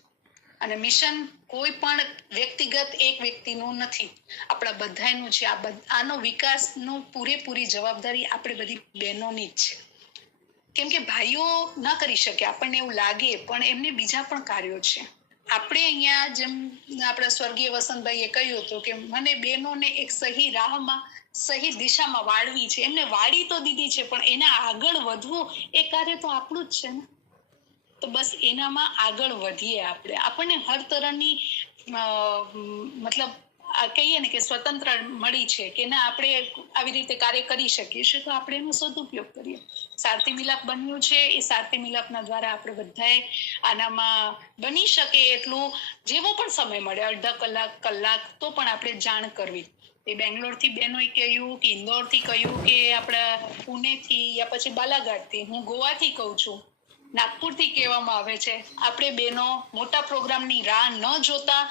અને મિશન કોઈ પણ વ્યક્તિગત એક વ્યક્તિનું નથી, આપણા બધાનું છે. આનો વિકાસનું પૂરેપૂરી જવાબદારી આપણે બધી બહેનોની જ છે. કેમ કે ભાઈઓ ના કરી શકે, આપણને એવું લાગે, પણ એમને બીજા પણ કાર્યો છે. આપણે અહીંયા જેમ આપણા સ્વર્ગીય વસંતભાઈએ કહ્યું હતું કે મને બહેનોને એક સહી રાહમાં, સહી દિશામાં વાળવી છે. એમને વાળી તો દીધી છે, પણ એના આગળ વધવું એ કાર્ય તો આપણું જ છે ને. તો બસ એનામાં આગળ વધીએ આપણે. આપણને હર તરહની મતલબ કહીએ ને કે સ્વતંત્ર મળી છે કે ના આપણે આવી રીતે કાર્ય કરી શકીએ છીએ, તો આપણે એનો સદુપયોગ કરીએ. સારથી મિલાપ બન્યું છે, એ સારથી મિલાપના દ્વારા આપણે બધાએ આનામાં બની શકે એટલું જેવો પણ સમય મળે, અડધા કલાક તો પણ આપણે જાણ કરવી. એ બેંગ્લોરથી બહેનોએ કહ્યું કે ઇન્દોરથી કહ્યું કે આપણા પુણેથી યા પછી બાલાઘાટથી, હું ગોવાથી કહું છું, નાગપુરથી કહેવામાં આવે છે. આપણે બહેનો મોટા પ્રોગ્રામની રાહ ન જોતા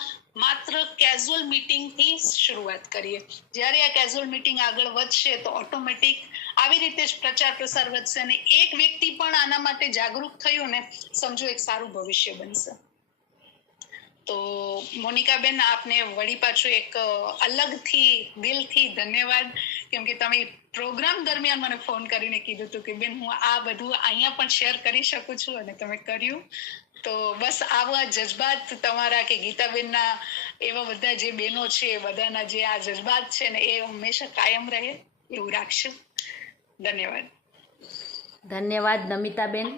માત્ર કેઝ્યુઅલ મીટિંગથી શરૂઆત કરીએ. જ્યારે આ કેઝ્યુઅલ મીટિંગ આગળ વધશે તો ઓટોમેટિક આવી રીતે જ પ્રચાર પ્રસાર વધશે અને એક વ્યક્તિ પણ આના માટે જાગૃત થયું ને, સમજો એક સારું ભવિષ્ય બનશે. તો મોનિકાબેન, આપને વળી પાછું એક અલગથી દિલથી ધન્યવાદ, કેમ કે તમે પ્રોગ્રામ દરમિયાન મને ફોન કરીને કીધું હતું કે બેન હું આ બધું અહીંયા પણ શેર કરી શકું છું, અને તમે કર્યું. તો બસ આવા જજ્બાત તમારા કે ગીતાબેનના એવા બધા જે બહેનો છે, બધાના જે આ જજ્બાત છે ને, એ હંમેશા કાયમ રહે એવું રાખશું. ધન્યવાદ. ધન્યવાદ નમિતાબેન.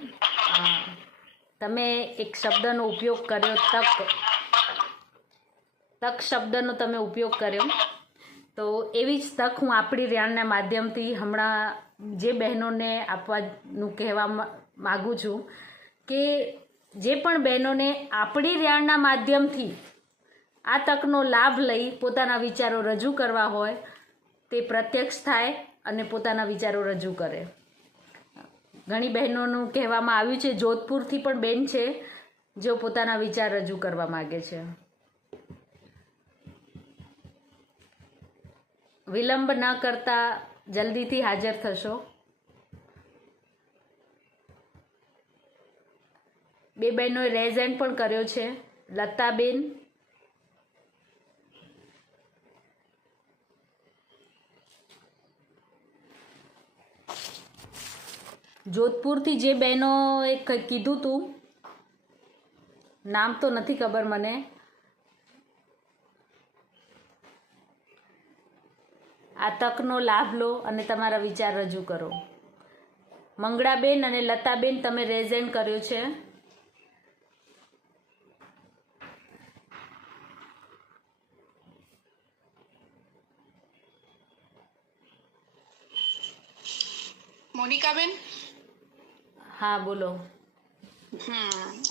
તમે એક શબ્દનો ઉપયોગ કર્યો, તક શબ્દનો તમે ઉપયોગ કર્યો. તો એવી જ તક હું આપણી રેણના માધ્યમથી હમણાં જે બહેનોને આપવાનું કહેવા માગું છું કે જે પણ બહેનોને આપણી રેણના માધ્યમથી આ તકનો લાભ લઈ પોતાના વિચારો રજૂ કરવા હોય, તે પ્રત્યક્ષ થાય અને પોતાના વિચારો રજૂ કરે. ઘણી બહેનોનું કહેવામાં આવ્યું છે, જોધપુરથી પણ બેન છે જેઓ પોતાના વિચાર રજૂ કરવા માગે છે. વિલંબ ન કરતા જલ્દીથી હાજર થશો. બે બહેનોએ રેઝ હેન્ડ પણ કર્યો છે. લતાબેન, જોધપુરથી જે બહેનોએ કીધું હતું, નામ તો નથી ખબર મને. આ તકનો લાભ લો અને તમારા વિચાર રજૂ કરો. મંગળાબેન અને લતાબેન, તમે રેઝ હેન્ડ કર્યો છે. મોનિકાબેન, હા બોલો.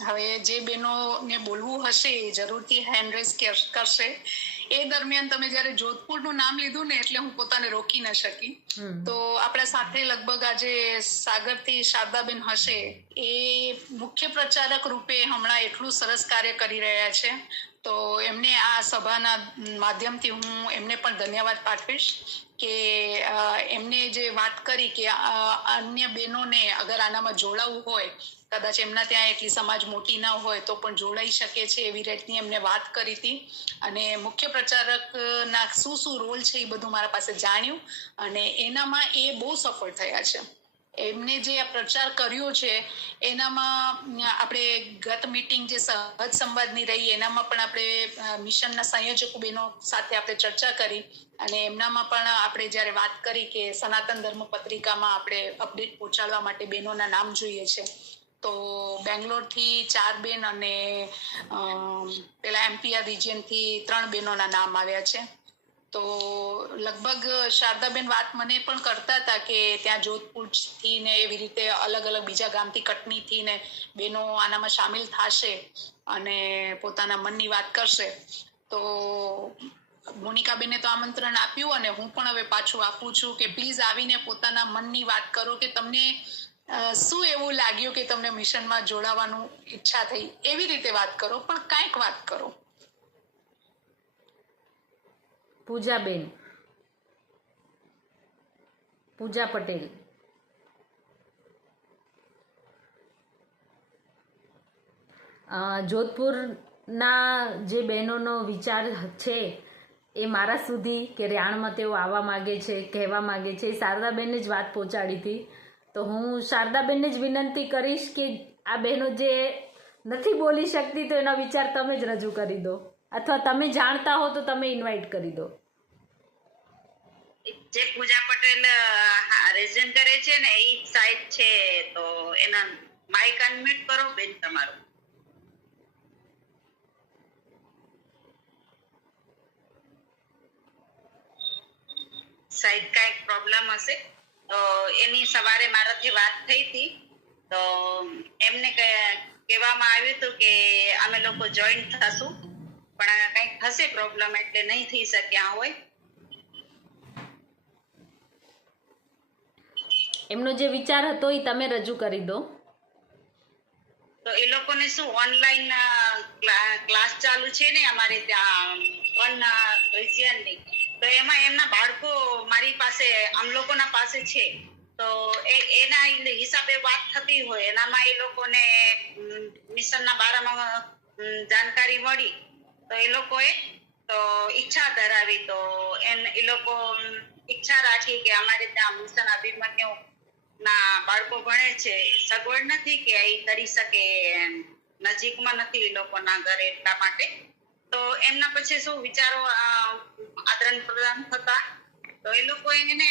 હવે જે બહેનોને બોલવું હશે એ જરૂરથી હેન્ડ રેઝ કરશે. એ દરમિયાન તમે જ્યારે જોધપુરનું નામ લીધું ને, એટલે હું પોતાને રોકી ન શકી. તો આપણા સાથે લગભગ આજે સાગરથી શારદાબેન હશે, એ મુખ્ય પ્રચારક રૂપે હમણાં એટલું સરસ કાર્ય કરી રહ્યા છે. તો એમને આ સભાના માધ્યમથી હું એમને પણ ધન્યવાદ પાઠવીશ કે એમને જે વાત કરી કે અન્ય બહેનોને અગર આનામાં જોડાવું હોય, કદાચ એમના ત્યાં એટલી સમાજ મોટી ના હોય તો પણ જોડાઈ શકે છે, એવી રીતની એમને વાત કરી હતી. અને મુખ્ય પ્રચારકના શું રોલ છે એ બધું મારા પાસે જાણ્યું અને એનામાં એ બહુ સફળ થયા છે. એમને જે આ પ્રચાર કર્યો છે એનામાં આપણે ગત મીટિંગ જે સહજ સંવાદની રહી એનામાં પણ આપણે મિશનના સંયોજકો બહેનો સાથે આપણે ચર્ચા કરી અને એમનામાં પણ આપણે જ્યારે વાત કરી કે સનાતન ધર્મ પત્રિકામાં આપણે અપડેટ પહોંચાડવા માટે બહેનોના નામ જોઈએ છે, તો બેંગ્લોરથી 4 બેન અને પેલા એમપીઆર રિજિયનથી 3 બહેનોના નામ આવ્યા છે. તો લગભગ શારદાબેન વાત મને પણ કરતા હતા કે ત્યાં જોધપુરથી ને એવી રીતે અલગ અલગ બીજા ગામથી કટનીથી ને બહેનો આનામાં સામેલ થશે અને પોતાના મનની વાત કરશે. તો મોનિકાબેને તો આમંત્રણ આપ્યું અને હું પણ હવે પાછું આપું છું કે પ્લીઝ આવીને પોતાના મનની વાત કરો કે તમને શું એવું લાગ્યું કે તમને મિશનમાં જોડાવાનું ઈચ્છા થઈ, એવી રીતે વાત કરો, પણ કાંઈક વાત કરો. પૂજાબેન, પૂજા પટેલ. જોધપુરના જે બહેનોનો વિચાર છે એ મારા સુધી કે રેહાણમાં તેઓ આવવા માગે છે, કહેવા માગે છે, શારદાબેનને જ વાત પહોંચાડી હતી. તો હું શારદાબેનને જ વિનંતી કરીશ કે આ બહેનો જે નથી બોલી શકતી તો એના વિચાર તમે જ રજૂ કરી દો, અથવા તમે જાણતા હો તો તમે ઇન્વાઇટ કરી દો. જે પૂજા પટેલ રેઝન કરે છે ને એ સાઈડ છે, તો એના માઇક અનમ્યુટ કરો બેન તમારું. સાઈડ કાંઈક પ્રોબ્લેમ હશે. તો એની સવારે મારાથી વાત થઈ હતી, તો એમને કહેવામાં આવ્યું હતું કે અમે લોકો જોઈન થશું, પણ કંઈક થશે પ્રોબ્લેમ એટલે નહીં થઈ શક્યા હોય. એમનો જે વિચાર હતો એ તમે રજૂ કરી દો. તો એ લોકોને શું ઓનલાઈન ક્લાસ ચાલુ છે ને અમારે ત્યાં રિજિયનની, તો એમાં એમના બાળકો મારી પાસે આમ લોકોના પાસે છે, તો એના હિસાબે વાત થતી હોય, એનામાં એ લોકોને મિશનના બારામાં જાણકારી મળી, તો એ લોકોએ તો ઈચ્છા ધરાવી, તો એ લોકો ઈચ્છા રાખી કે અમારે ત્યાં મિશન અભિમન્યુ ના બાળકો ભણે છે, સગવડ નથી કે એ કરી શકે, નજીકમાં નથી એ લોકોના ઘરે, એટલા માટે તો એમના પછી શું વિચારો આદાન પ્રદાન થતા, તો એ લોકો એને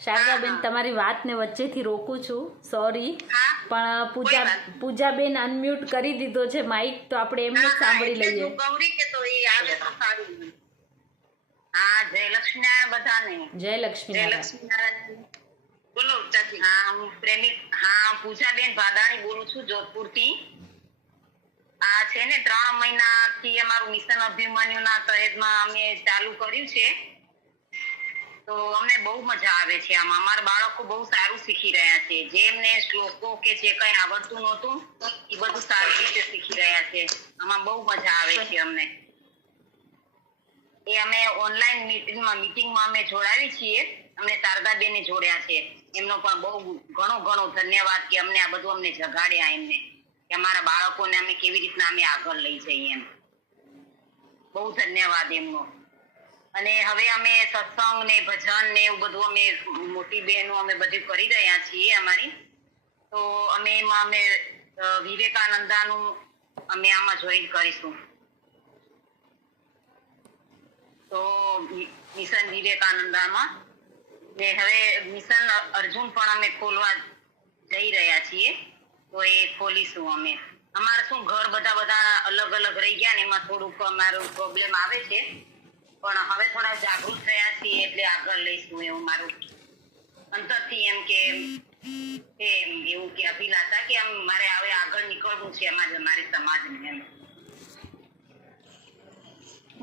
શારદાબેન તમારી વાતને વચ્ચેથી રોકું છું, સોરી, પણ પૂજાબેન અનમ્યુટ કરી દીધો છે માઇક, તો આપણે એમને જ સાંભળી લઈએ. ગૌરી કે તો એ આવે તો સારું. હા, જય લક્ષ્મીનારાયણ બધાને. જય લક્ષ્મીનારાયણ. બોલો ચાચી. હા, હું પ્રેમિક, હા, પૂજાબેન ભાદાણી બોલું છું જોધપુરથી. આ છે ને 3 મહિનાથી અમારું મિશન અભિમન્યુના તહેતમાં અમે ચાલુ કર્યું છે, તો અમને બહુ મજા આવે છે આમાં. અમારા બાળકો બહુ સારું શીખી રહ્યા છે, જે એમને શ્લોકો કે જે કંઈ આવડતું નહોતું એ બધું સારી રીતે શીખી રહ્યા છે. આમાં બહુ મજા આવે છે અમને. એ અમે ઓનલાઈન મીટિંગમાં અમે જોડાવી છીએ, અમને શારદાબેને જોડ્યા છે. એમનો પણ બહુ ઘણો ધન્યવાદ કે અમને આ બધું અમને જગાડ્યા, એમને કે અમારા બાળકોને અમે કેવી રીતના અમે આગળ લઈ જઈએ, એમ બહુ ધન્યવાદ એમનો. અને હવે અમે સત્સંગ ને ભજન ને એવું બધું અમે મોટી બહેનો અમે બધું કરી રહ્યા છીએ અમારી, તો અમે એમાં અમે વિવેકાનંદાનું અમે આમાં જોઈન કરીશું. તો મિશન વિવેકાનંદામાં ને હવે મિશન અર્જુન પણ અમે ખોલવા જઈ રહ્યા છીએ, તો એ ખોલીશું અમે. અમારે શું ઘર બધા અલગ અલગ રહી ગયા ને એમાં થોડુંક અમારું પ્રોબ્લેમ આવે છે, પણ હવે થોડા જાગૃત થયા છીએ એટલે આગળ લઈશું એવું મારું અંતરથી એમ કે એવું કે અભિલાષા કે આમ મારે હવે આગળ નીકળવું છે અમારી સમાજને એમ.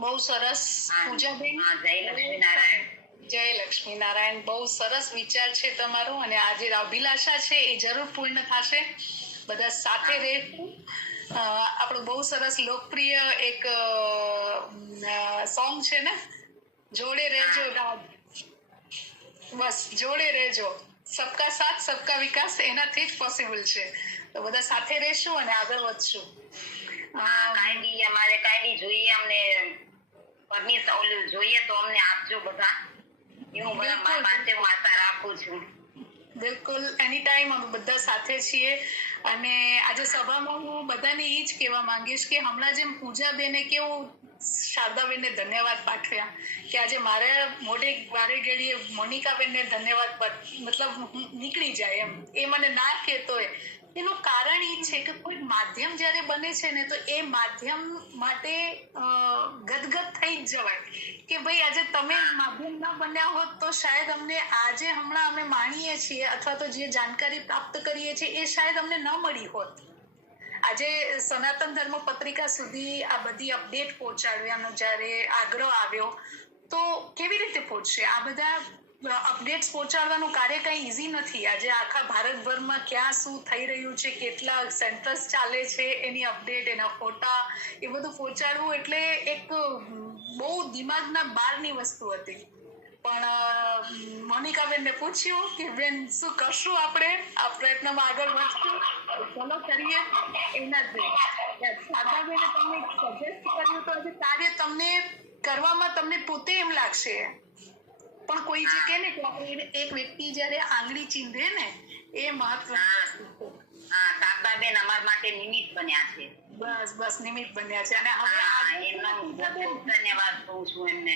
બહુ સરસ પૂજાબેન. જય લક્ષ્મીનારાયણ. જય લક્ષ્મીનારાયણ. બહુ સરસ વિચાર છે તમારો, અને આ જે અભિલાષા છે એ જરૂર પૂર્ણ થશે. બધા સાથે રહેશું. આપણું બહુ સરસ લોકપ્રિય એક સોંગ છે ને, જોડે રહેજો રાજ, બસ જોડે રહેજો, સબકા સાથ સબકા વિકાસ એનાથી જ પોસિબલ છે. તો બધા સાથે રહેશું અને આગળ વધશું. કાંઈ બી અમારે કાંઈ બી જોઈએ અમને પરમિશન ઓલું જોઈએ તો અમને આપજો બધા એવું બધા મારા પાસે હું આશા રાખું છું. બિલકુલ એની ટાઈમ અમે બધા સાથે છીએ. અને આજે સભામાં હું બધાને એ જ કહેવા માંગીશ કે હમણાં જેમ પૂજાબેને કેવું શારદાબેનને ધન્યવાદ પાઠવ્યા કે આજે મારે મોઢે વારે ઘડીએ મોનિકાબેનને ધન્યવાદ મતલબ નીકળી જાય એમ એ મને ના કહેતોય એનું કારણ એ છે કે કોઈ માધ્યમ જ્યારે બને છે ને તો એ માધ્યમ માટે ગદગદ થઈ જ જવાય કે ભાઈ આજે તમે માધ્યમ ના બન્યા હોત તો શાયદ અમને આજે હમણાં અમે માણીએ છીએ અથવા તો જે જાણકારી પ્રાપ્ત કરીએ છીએ એ શાયદ અમને ન મળી હોત. આજે સનાતન ધર્મ પત્રિકા સુધી આ બધી અપડેટ પહોંચાડવાનો જ્યારે આગ્રહ આવ્યો તો કેવી રીતે પહોંચશે? આ બધા અપડેટ્સ પહોંચાડવાનું કાર્ય કઈ ઈઝી નથી. આજે આખા ભારતભરમાં ક્યાં શું થઈ રહ્યું છે, કેટલા સેન્ટર્સ ચાલે છે, એની અપડેટ, એના ફોટા, એ બધું પહોંચાડવું એટલે એક બહુ દિમાગના બહારની વસ્તુ હતી. પણ મોનિકાબેનને પૂછ્યું કે બેન શું કરશું આપણે આ પ્રયત્નમાં આગળ વધશું, ચલો કરીએ. એના જ શારદાબેને તમને સજેસ્ટ કર્યું તો આજે કાર્ય તમને કરવામાં તમને પોતે એમ લાગશે પણ કોઈ જે કે ને કે એક વ્યક્તિ જયારે આંગળી ચીંધે ને એ મહત્વનું. હા, શારદાબેન અમારા માટે નિમિત્ત બન્યા છે. બસ નિમિત્ત બન્યા છે. અને હવે એમનો ખૂબ ધન્યવાદ કહું છું એમને.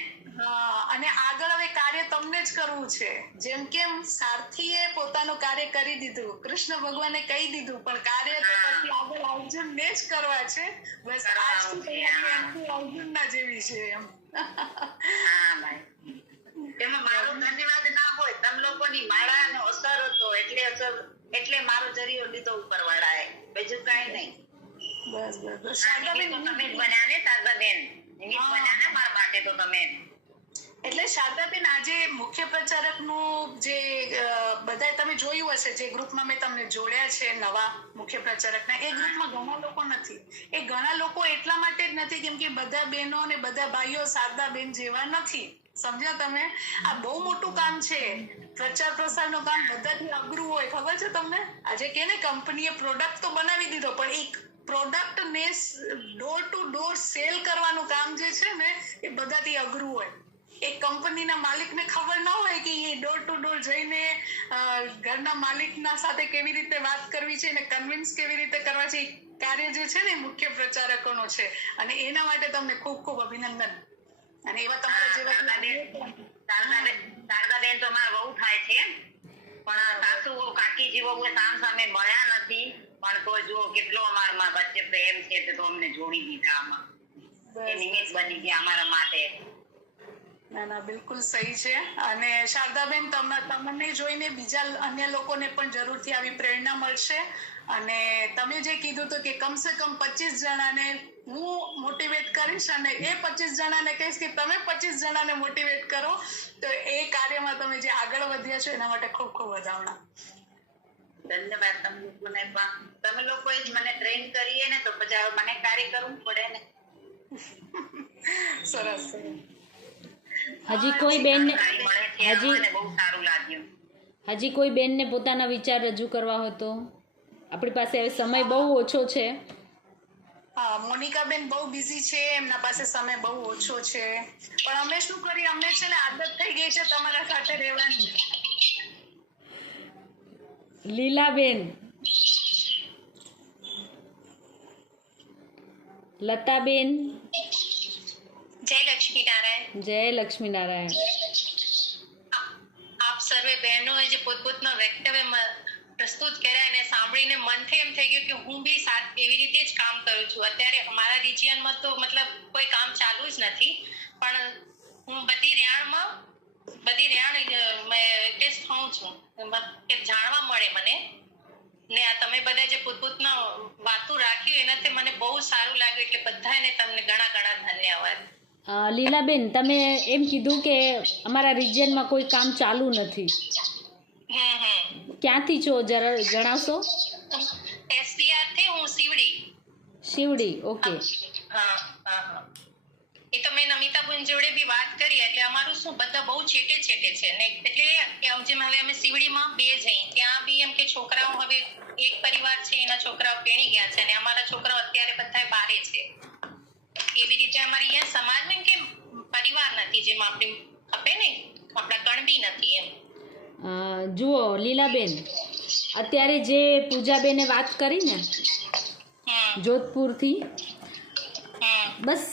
અને આગળ હવે કાર્ય તમને જ કરવું છે. જેમ કેમ સારથીએ પોતાનું કાર્ય કરી દીધું, કૃષ્ણ ભગવાને કહી દીધું, પણ કાર્ય તો પછી આગળ અર્જુનને જ કરવા છે. બસ આજથી તૈયારી અર્જુન ના જેવી છે એમ. હા ભાઈ, એમાં મારો ધન્યવાદ ના હોય, તમ લોકોની માળાનો અસર હતો એટલે મારો જરીયો લીધો ઉપરવાળાએ, બીજું કાંઈ નહીં. બસ તમે જ બન્યા ને શારદાબેન, નિમિત્ત બન્યા ને મારા માટે તો તમે. એટલે શારદાબેન આજે મુખ્ય પ્રચારકનું જે બધા તમે જોયું હશે, જે ગ્રુપમાં મેં તમને જોડ્યા છે નવા મુખ્ય પ્રચારકના, એ ગ્રુપમાં ઘણા લોકો નથી. એ ઘણા લોકો એટલા માટે જ નથી કેમ કે બધા બહેનો અને બધા ભાઈઓ શારદાબેન જેવા નથી. સમજ્યા તમે? આ બહુ મોટું કામ છે. પ્રચાર પ્રસારનું કામ બધાથી અઘરું હોય, ખબર છે તમને? આજે કે ને કંપનીએ પ્રોડક્ટ તો બનાવી દીધો, પણ એક પ્રોડક્ટ ને ડોર ટુ ડોર સેલ કરવાનું કામ જે છે ને એ બધાથી અઘરું હોય. એક કંપનીના માલિકને ખબર ના હોય કે એ ડોર ટુ ડોર જઈને ઘરના માલિકના સાથે કેવી રીતે વાત કરવી છે અને કન્વિન્સ કેવી રીતે કરવા છે. એ કાર્ય જે છે ને મુખ્ય પ્રચારકોનો છે અને એના માટે તમને ખૂબ ખૂબ અભિનંદન. અને એવા તમારા જેવા શારદાબેન તો અમારા બહુ થાય છે, પણ સાસુ કાકી જેવો સામ સામે મળ્યા નથી, પણ તો જો કેટલો અમારા વચ્ચે પ્રેમ છે તો અમને જોડી દીધા આમાં. એ નિમિત્ત બની ગયા અમારા માટે. ના બિલકુલ સહી છે. અને શારદાબેન તમને જોઈને બીજા અન્ય લોકોને પણ જરૂરથી આવી પ્રેરણા મળશે. અને તમે જે કીધું તો કે કમસે કમ 25 જણાને હું મોટિવેટ કરીશ અને એ 25 જણાને કહીશ કે તમે 25 જણાને મોટિવેટ કરો, તો એ કાર્યમાં તમે જે આગળ વધ્યા છો એના માટે ખૂબ ખૂબ વધામણા. ધન્યવાદ તમે લોકોને પણ. તમે લોકોએ જ મને ટ્રેન કરીએ ને તો પછી મને કાર્ય કરવું પડે ને. સરસ. હજી કોઈ બેનને હજી કોઈ બેનને પોતાના વિચાર રજૂ કરવા હોય તો? આપણી પાસે હવે સમય બહુ ઓછો છે. હા, મોનિકાબેન બહુ બિઝી છે, એમના પાસે સમય બહુ ઓછો છે, પણ અમે શું કરીએ, અમને છે ને આદત થઈ ગઈ છે તમારા સાથે રહેવાની. લીલાબેન, લતાબેન, જય લક્ષ્મીનારાયણ. જય લક્ષ્મીનારાયણ. આપ સર્વે બહેનોએ જે પોતપોતના વક્તવ્ય પ્રસ્તુત કર્યા એને સાંભળીને મનથી એમ થઈ ગયું કે હું બી એવી રીતે જ કામ કરું છું. અત્યારે અમારા રિજિયનમાં તો મતલબ કોઈ કામ ચાલુ જ નથી, પણ હું બધી રેણ ટેસ્ટ થાઉં છું કે જાણવા મળે મને. ને આ તમે બધા જે પોતપોતના વાતો રાખ્યું એનાથી મને બહુ સારું લાગ્યું, એટલે બધાને તમને ઘણા ઘણા ધન્યવાદ. લીલાબેન, તમે એમ કીધું કે અમારા રિજિયનમાં કોઈ કામ ચાલુ નથી. ક્યાંથી છો જરા જણાવશો? એસડીઆર થી હું શિવડી. ઓકે. એ તો મેં નમિતાબેન જોડે બી વાત કરી, એટલે અમારું શું બધા બહુ છેટે છે ને, એટલે જેમ હવે અમે શિવડીમાં બે જઈ, ત્યાં બી એમ કે છોકરાઓ હવે એક પરિવાર છે એના છોકરાઓ પેણી ગયા છે અને અમારા છોકરાઓ અત્યારે બધા બારે છે. જેમ આપણે ખપે ને આપણા કણ બી નથી એમ. જુઓ લીલાબેન, અત્યારે જે પૂજાબેને વાત કરી ને જોધપુરથી, બસ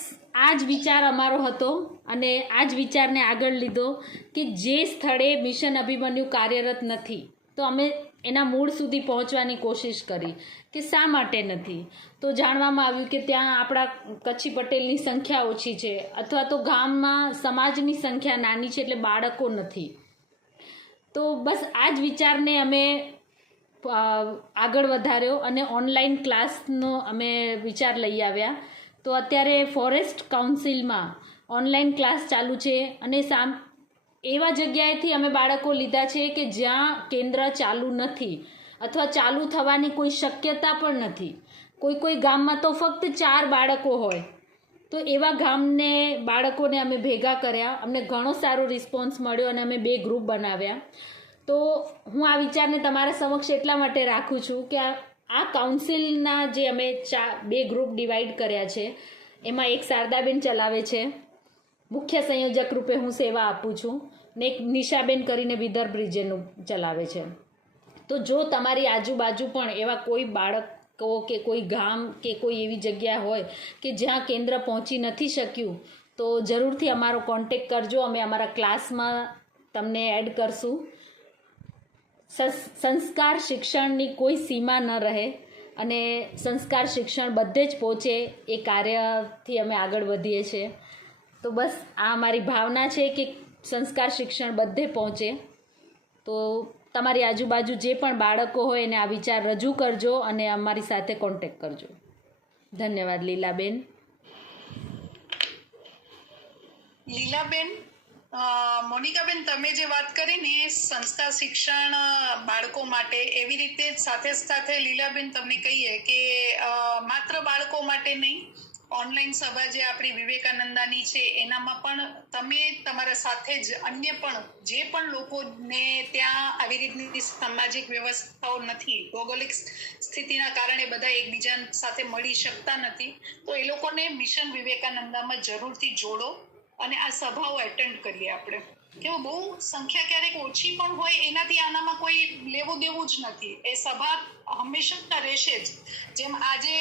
આ જ વિચાર અમારો હતો અને આ જ વિચારને આગળ લીધો કે જે સ્થળે મિશન અભિમન્યુ કાર્યરત નથી તો અમે એના મૂળ સુધી પહોંચવાની કોશિશ કરી કે શા માટે નથી. તો જાણવામાં આવ્યું કે ત્યાં આપણા કચ્છી પટેલની સંખ્યા ઓછી છે અથવા તો ગામમાં સમાજની સંખ્યા નાની છે એટલે બાળકો નથી. તો બસ આ જ વિચારને અમે આગળ વધાર્યો અને ઓનલાઈન ક્લાસનો અમે વિચાર લઈ આવ્યા. તો અત્યારે ફોરેસ્ટ કાઉન્સિલમાં ઓનલાઈન ક્લાસ ચાલુ છે અને એવા જગ્યાએથી અમે બાળકો લીધા છે કે જ્યાં કેન્દ્ર ચાલુ નથી અથવા ચાલુ થવાની કોઈ શક્યતા પણ નથી. કોઈ ગામમાં તો ફક્ત 4 બાળકો હોય. તો એવા ગામને બાળકોને અમે ભેગા કર્યા, અમને ઘણો સારો રિસ્પોન્સ મળ્યો અને અમે 2 ગ્રુપ બનાવ્યા. તો હું આ વિચારને તમારા સમક્ષ એટલા માટે રાખું છું કે આ કાઉન્સિલના જે અમે 2 ગ્રુપ ડિવાઈડ કર્યા છે એમાં એક શારદાબેન ચલાવે છે, મુખ્ય સંયોજક રૂપે હું સેવા આપું છું, ને એક નિશાબેન કરીને વિદર્ભ રિજનનું ચલાવે છે. તો જો તમારી આજુબાજુ પણ એવા કોઈ બાળકો કે કોઈ ગામ કે કોઈ એવી જગ્યા હોય કે જ્યાં કેન્દ્ર પહોંચી નથી શક્યું તો જરૂરથી અમારો કોન્ટેક કરજો. અમે અમારા ક્લાસમાં તમને એડ કરશું. સંસ્કાર શિક્ષણની કોઈ સીમા ન રહે અને સંસ્કાર શિક્ષણ બધે જ પહોંચે એ કાર્યથી અમે આગળ વધીએ છીએ. તો બસ આ અમારી ભાવના છે કે સંસ્કાર શિક્ષણ બધે પહોંચે. તો તમારી આજુબાજુ જે પણ બાળકો હોય એને આ વિચાર રજૂ કરજો અને અમારી સાથે કોન્ટેક કરજો. ધન્યવાદ લીલાબેન. લીલાબેન, મોનિકાબેન, તમે જે વાત કરી ને સંસ્કાર શિક્ષણ બાળકો માટે, એવી રીતે સાથે સાથે લીલાબેન તમને કહીએ કે માત્ર બાળકો માટે નહીં, ઓનલાઈન સભા જે આપણી વિવેકાનંદાની છે એનામાં પણ તમે તમારા સાથે જ અન્ય પણ જે પણ લોકોને ત્યાં આવી રીતની સામાજિક વ્યવસ્થાઓ નથી, ભૌગોલિક સ્થિતિના કારણે બધા એકબીજા સાથે મળી શકતા નથી, તો એ લોકોને મિશન વિવેકાનંદામાં જરૂરથી જોડો અને આ સભાઓ એટેન્ડ કરીએ. આપણે કેવો બહુ સંખ્યા ક્યારેક ઓછી પણ હોય એનાથી આનામાં કોઈ લેવું દેવું જ નથી. એ સભા હંમેશા રહેશે જ. જેમ આજે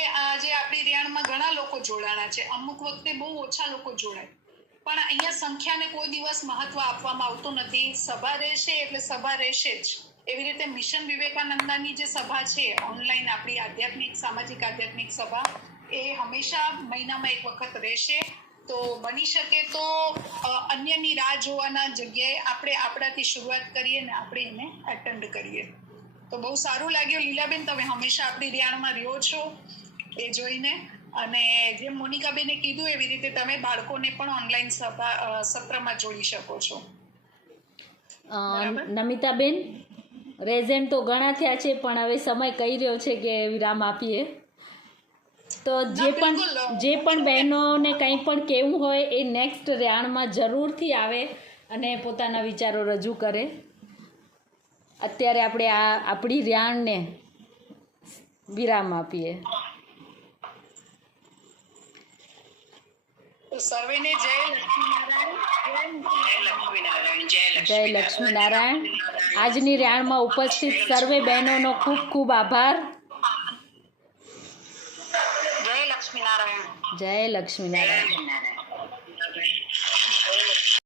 આપણી રિયાણમાં ઘણા લોકો જોડાણા છે, અમુક વખતે બહુ ઓછા લોકો જોડાય, પણ અહીંયા સંખ્યાને કોઈ દિવસ મહત્વ આપવામાં આવતું નથી. સભા રહેશે એટલે સભા રહેશે જ. એવી રીતે મિશન વિવેકાનંદાની જે સભા છે ઓનલાઈન, આપણી આધ્યાત્મિક સામાજિક આધ્યાત્મિક સભા, એ હંમેશા મહિનામાં એક વખત રહેશે. તો બની શકે તો અન્યની રાહ જોવાના જગ્યાએ આપણે આપણાથી શરૂઆત કરીએ ને આપણે એને એટેન્ડ કરીએ. તો બહુ સારું લાગ્યું લીલાબેન, તમે હંમેશા આપણી રિયાણમાં રહ્યો છો એ જોઈને. અને જેમ મોનિકાબેને કીધું એવી રીતે તમે બાળકોને પણ ઓનલાઈન સત્રમાં જોડી શકો છો. નમિતાબેન, રેઝેન્ટ તો ઘણા થયા છે પણ હવે સમય કહી રહ્યો છે કે વિરામ આપીએ. તો જે પણ બહેનોને કંઈ પણ કહેવું હોય એ નેક્સ્ટ રિયાણમાં જરૂરથી આવે અને પોતાના વિચારો રજૂ કરે. અત્યારે આપણે આપણી રિયાણને વિરામ આપીએ. સર્વેને જય લક્ષ્મીનારાયણ. જય લક્ષ્મીનારાયણ. આજની રિયાણમાં ઉપસ્થિત સર્વે બહેનોનો ખૂબ ખૂબ આભાર. જય લક્ષ્મીનારાયણ. જય લક્ષ્મીનારાયણ.